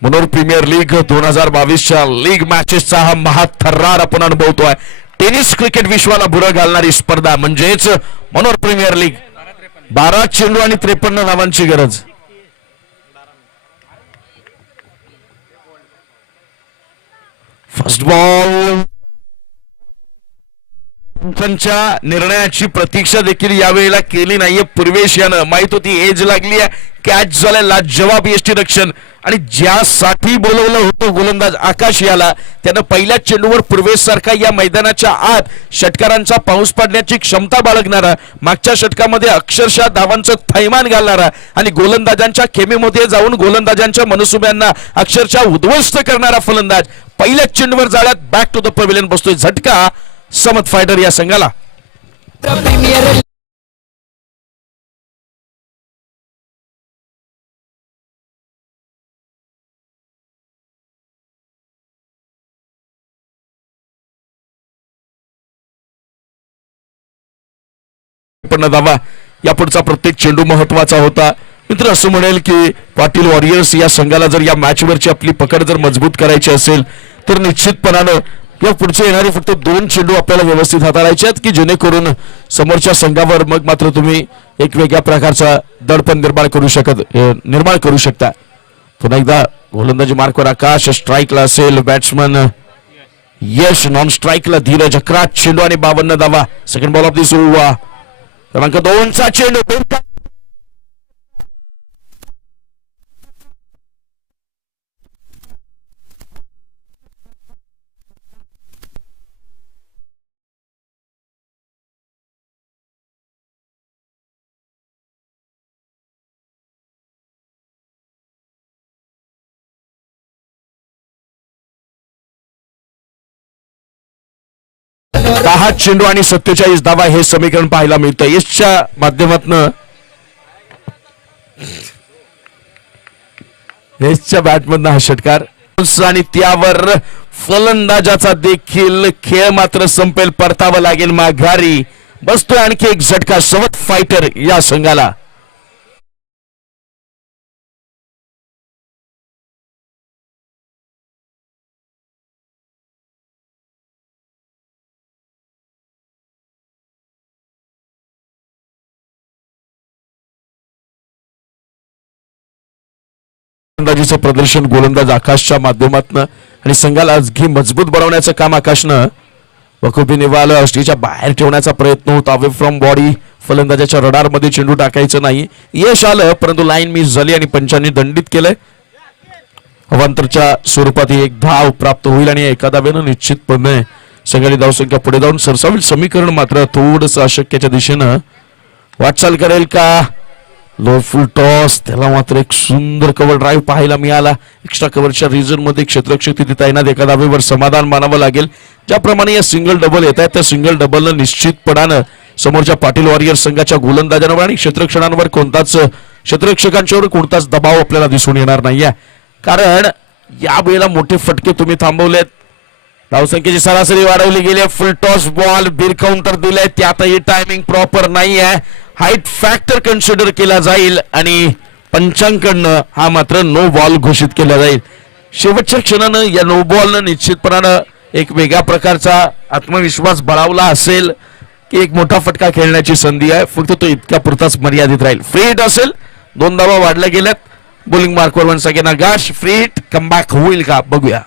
Manohar premier league 2022च्या लीग मॅचेसचा हा महाथरार आपण अनुभवतोय. टेनिस क्रिकेट विश्वाला बुरं घालणारी स्पर्धा म्हणजेच मनोहर प्रीमियर लीग. 12 चेंडू आणि 53 धावांची गरज. फर्स्ट बॉल पंचांच्या निर्णयाची प्रतीक्षा देखील यावेळेला केली नाहीये पूर्वेश यानं. माहित होती एज लागली आहे, कॅच झालाय लाजवाब यष्टीरक्षण, आणि ज्यासाठी बोलवलं होतं गोलंदाज आकाश याला, त्यानं पहिल्या चेंडूवर पूर्वेश सारखा या मैदानाच्या आत षटकारांचा पाऊस पाडण्याची क्षमता बाळगणारा, मागच्या षटकामध्ये अक्षरशः धावांचं थैमान घालणारा आणि गोलंदाजांच्या खेमेमध्ये जाऊन गोलंदाजांच्या मनसुब्यांना अक्षरशः उद्ध्वस्त करणारा फलंदाज पहिल्या चेंडूवर जाळ्यात बॅक टू द पवेलियन बसतोय. झटका समत फायटर या संघाला. पण धावा या पुढचा प्रत्येक चेंडू महत्वाचा होता. मित्र असं म्हणेल की पाटील वॉरियर्स या संघाला जर या मॅचवरची आपली पकड जर मजबूत करायची असेल तर निश्चितपणानं या पुढचे येणारे फक्त 2 चेंडू आपल्याला व्यवस्थित हाताळायचे आहेत की जेणेकरून समोरच्या संघावर मग मात्र तुम्ही एक वेगळ्या प्रकारचा दडपण निर्माण करू शकता. पुन्हा एकदा गोलंदाजी मार्कवर आकाश, स्ट्राईकला असेल बॅट्समन यश, नॉन स्ट्राईकला धीरज. 11 चेंडू आणि 52 धावा. Second ball of this over, क्रमांक 2चा चेंडू. दहा चेंडू आणि 47 धावा हे समीकरण पाहायला मिळतं यशच्या माध्यमातून. यशच्या बॅटमधनं हा षटकार आणि त्यावर फलंदाजाचा देखील खेळ मात्र संपेल, परतावं लागेल माघारी. बसतोय आणखी एक झटका समत फायटर या संघाला. गोलंदाजीचं प्रदर्शन गोलंदाज आकाशच्या माध्यमातून आणि संघाला आणखी मजबूत बनवण्याचं काम आकाशनं बखूबी निभावलं. अष्टीच्या बाहेर ठेवण्याचा प्रयत्न होता, अवे फ्रॉम बॉडी. फलंदाजाच्या रडारमध्ये चेंडू टाकायचं नाही. यश आलं परंतु लाईन मिस झाली आणि पंचांनी दंडित केलंय. अवांतरच्या स्वरूपात एक धाव प्राप्त होईल आणि एका धावेनं निश्चितपणे संघाची धावसंख्या पुढे जाऊन सरसावेल. समीकरण मात्र थोडस अशक्याच्या दिशेनं वाटचाल करेल का. लो फुल टॉस, त्याला मात्र एक सुंदर कव्हर ड्राईव्ह पाहायला मिळाला. एक्स्ट्रा कव्हरच्या रिजन मध्ये क्षेत्ररक्षक तिथे तैनात, एका धावेवर समाधान मानावं लागेल. ज्याप्रमाणे या सिंगल डबल येत आहेत त्या सिंगल डबलनं निश्चितपणानं समोरच्या पाटील वॉरियर्स संघाच्या गोलंदाजांवर आणि क्षेत्ररक्षकांच्यावर कोणताच दबाव आपल्याला दिसून येणार नाहीये, कारण या वेळेला मोठे फटके तुम्ही थांबवलेत. धावसंख्येची सरासरी वाढवली गेली. फुल टॉस बॉल बिर काउंटर दिलंय, त्यातही टायमिंग प्रॉपर नाही आहे. हाईट फॅक्टर कन्सिडर केला जाईल आणि पंचांकडनं हा मात्र नो बॉल घोषित केला जाईल. शेवटच्या क्षणानं या नो बॉलनं निश्चितपणानं एक वेगळ्या प्रकारचा आत्मविश्वास बळावला असेल की एक मोठा फटका खेळण्याची संधी आहे, फक्त तो इतक्या पुरताच मर्यादित राहील. फ्री हिट असेल, 2 धावा वाढल्या गेल्यात. बॉलिंग मार्कवर वन्स अगेन आकाश. फ्री हिट कमबॅक होईल का बघूया.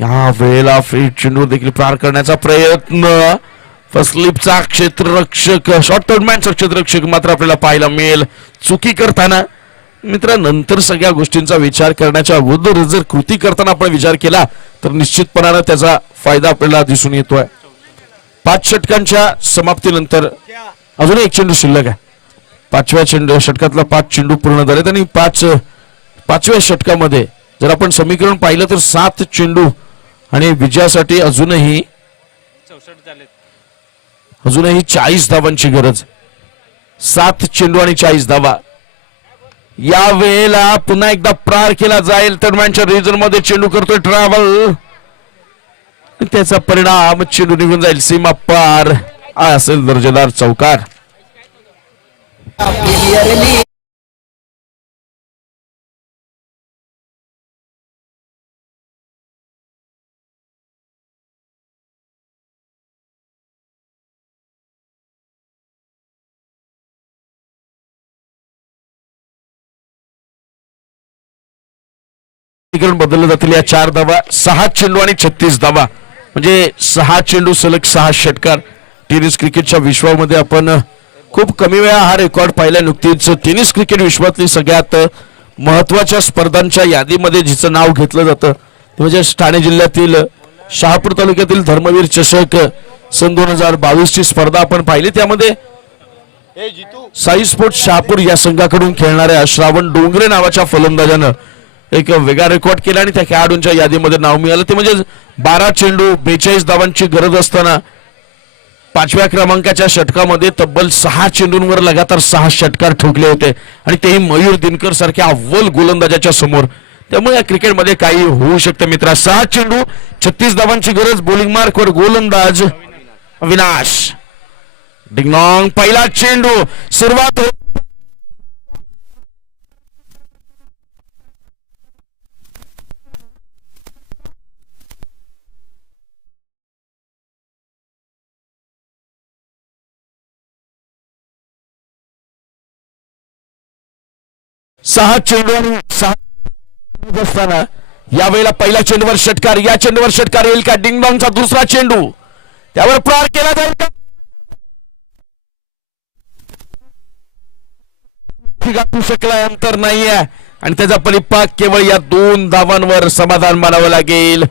या वेळेला फ्री चेंडू देखील पार करण्याचा प्रयत्न. फर्स्ट स्लिपचा क्षेत्ररक्षक, शॉर्ट थर्डमॅनचा क्षेत्ररक्षक मात्र आपल्याला पाहायला मिळेल चुकी करताना. मित्र नंतर सगळ्या गोष्टींचा विचार करण्याच्या अगोदर जर कृती करताना आपण विचार केला तर निश्चितपणानं त्याचा फायदा आपल्याला दिसून येतोय. 5 षटकांच्या समाप्तीनंतर अजून एक चेंडू शिल्लक आहे. 5व्या षटकातला 5 चेंडू पूर्ण झालेत आणि 5व्या षटकामध्ये जर आपण समीकरण पाहिलं तर 7 चेंडू आणि विजयासाठी अजूनही 40 धावांची गरज. 7 चेंडू आणि 40 धावा. या वेळेला पुन्हा एकदा प्रार केला जाईल. टर्मॅनच्या रिजन मध्ये चेंडू करतोय ट्रॅव्हल, त्याचा परिणाम चेंडू निघून जाईल सीमा पार. असेल दर्जेदार चौकार. बदलले जातील या 4 धावा. 6 चेंडू आणि 36 धावा. म्हणजे 6 चेंडू सलग 6 षटकार. टेनिस क्रिकेटच्या विश्वामध्ये आपण खूप कमी वेळा हा रेकॉर्ड पाहिला. नुकतीच टेनिस क्रिकेट विश्वातली सगळ्यात महत्वाच्या स्पर्धांच्या यादीमध्ये जिचं नाव घेतलं जातं ते म्हणजे ठाणे जिल्ह्यातील शहापूर तालुक्यातील धर्मवीर चषक सन 2022 ची स्पर्धा आपण पाहिली. त्यामध्ये साई स्पोर्ट्स शहापूर या संघाकडून खेळणाऱ्या श्रावण डोंगरे नावाच्या फलंदाजानं एक वेगळा रेकॉर्ड केला आणि त्या खेळाडूंच्या यादीमध्ये नाव मिळालं. ते म्हणजे 12 चेंडू 42 धावांची गरज असताना 5व्या क्रमांकाच्या षटकामध्ये तब्बल 6 चेंडूंवर लगातार 6 षटकार ठोकले होते आणि तेही मयूर दिनकर सारख्या अव्वल गोलंदाजाच्या समोर. त्यामुळे या क्रिकेटमध्ये काही होऊ शकतं मित्रा. 6 चेंडू 36 धावांची गरज. बॉलिंग मार्कवर गोलंदाज अविनाश. डिंगनॉंग पहिला चेंडू. सुरुवात 6 चेंडू आणि 6 असताना यावेळेला पहिल्या चेंडूवर षटकार. या चेंडूवर षटकार येईल का? डिंगडॉंगचा दुसरा चेंडू त्यावर प्रहार केला जाईल का? गाठू शकला अंतर नाहीये आणि त्याचा परिपाक केवळ या 2 धावांवर समाधान मानावं लागेल.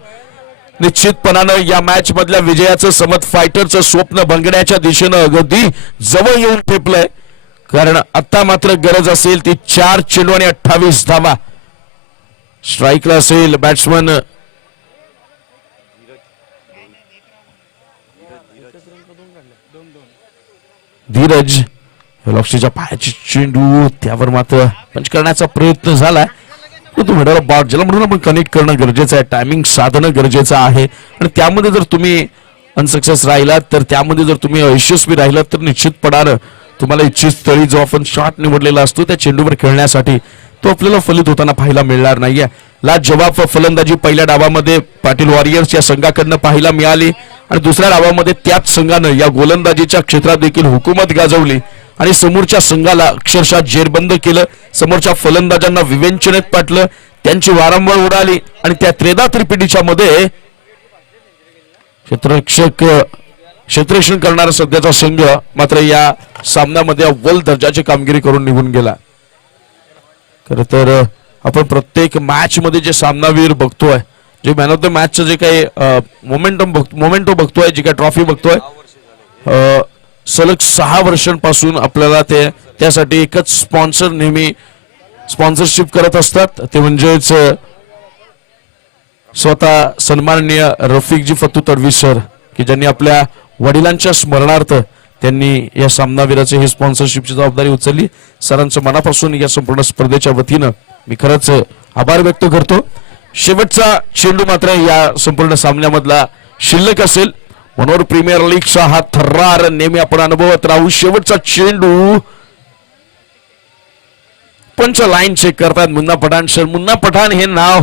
निश्चितपणानं या मॅच मधल्या विजयाचं समत फायटरचं स्वप्न भंगण्याच्या दिशेनं अगदी जवळ येऊन ठेपलंय. कारण आता मात्र गरज असेल ती 4 चेंडू आणि 28 धावा. स्ट्राईकला असेल बॅट्समन धीरज. लक्ष्मीच्या पायाची चेंडू त्यावर मात्र पंच करण्याचा प्रयत्न झाला. तुम्ही बॉट ज्याला म्हणून आपण कनेक्ट करणं गरजेचं आहे. टायमिंग साधणं गरजेचं आहे आणि त्यामध्ये जर तुम्ही अनसक्सेस राहिलात तर त्यामध्ये जर तुम्ही अयशस्वी राहिलात तर निश्चितपणानं तुम्हाला इच्छित स्थळी जो आपण शॉट निवडलेला असतो त्या चेंडूवर खेळण्यासाठी तो आपल्याला फलित होताना पाहायला मिळणार नाहीये. लाजवाब फलंदाजी पहिल्या डावामध्ये पाटील वॉरियर्स या संघाकडनं पाहायला मिळाली आणि दुसऱ्या डावामध्ये त्याच संघानं या गोलंदाजीच्या क्षेत्रात देखील हुकूमत गाजवली आणि समोरच्या संघाला अक्षरशः जेरबंद केलं. समोरच्या फलंदाजांना विवेचनेत पाटलं. त्यांची वारंवार उडाली आणि त्या त्रेधा त्रिपिटीच्या मध्ये क्षेत्ररक्षण करणारा सध्याचा संघ मात्र या सामन्यामध्ये अव्वल दर्जाची कामगिरी करून निघून गेला. खरं तर आपण प्रत्येक मॅच मध्ये जे सामनावीर बघतोय, जे मॅन ऑफ द मॅचचं जे काही मोमेंटो बघतोय, जी काही ट्रॉफी बघतोय, सलग 6 वर्षांपासून आपल्याला त्यासाठी एकच स्पॉन्सर नेहमी स्पॉन्सरशिप करत असतात. ते म्हणजेच स्वतः सन्माननीय रफिकजी फत्तू तडवी सर की ज्यांनी आपल्या वडिलांच्या स्मरणार्थ त्यांनी या सामनावीराची ही स्पॉन्सरशिपची जबाबदारी उचलली. सरांचं मनापासून या संपूर्ण स्पर्धेच्या वतीनं मी खरंच आभार व्यक्त करतो. शेवटचा चेंडू मात्र या संपूर्ण सामन्यामधला शिल्लक असेल. मनोहर प्रीमियर लीगचा हा थर्रार नेहमी आपण अनुभवत राहू. शेवटचा चेंडू पंच लाईन चेक करतात मुन्ना पठाण सर. मुन्ना पठाण हे नाव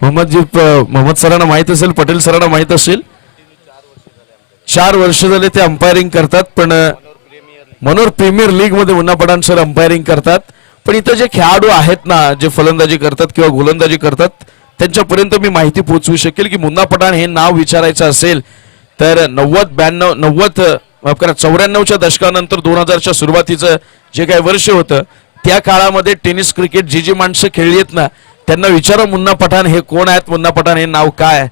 मोहम्मद सरांना माहित असेल, पटेल सरांना माहित असेल. 4 वर्ष झाले ते अंपायरिंग करतात. पण मनोहर प्रीमियर लीग मध्ये मुन्ना पठाण सर अंपायरिंग करतात. पण इथं जे खेळाडू आहेत ना, जे फलंदाजी करतात किंवा गोलंदाजी करतात, त्यांच्यापर्यंत मी माहिती पोहोचवू शकेल की मुन्ना पठाण हे नाव विचारायचं असेल तर 94च्या दशकानंतर 2000च्या सुरुवातीचं जे काही वर्ष होतं त्या काळामध्ये टेनिस क्रिकेट जी माणसं खेळली आहेत ना, त्यांना विचारा मुन्ना पठाण हे कोण आहेत, मुन्ना पठाण हे नाव काय.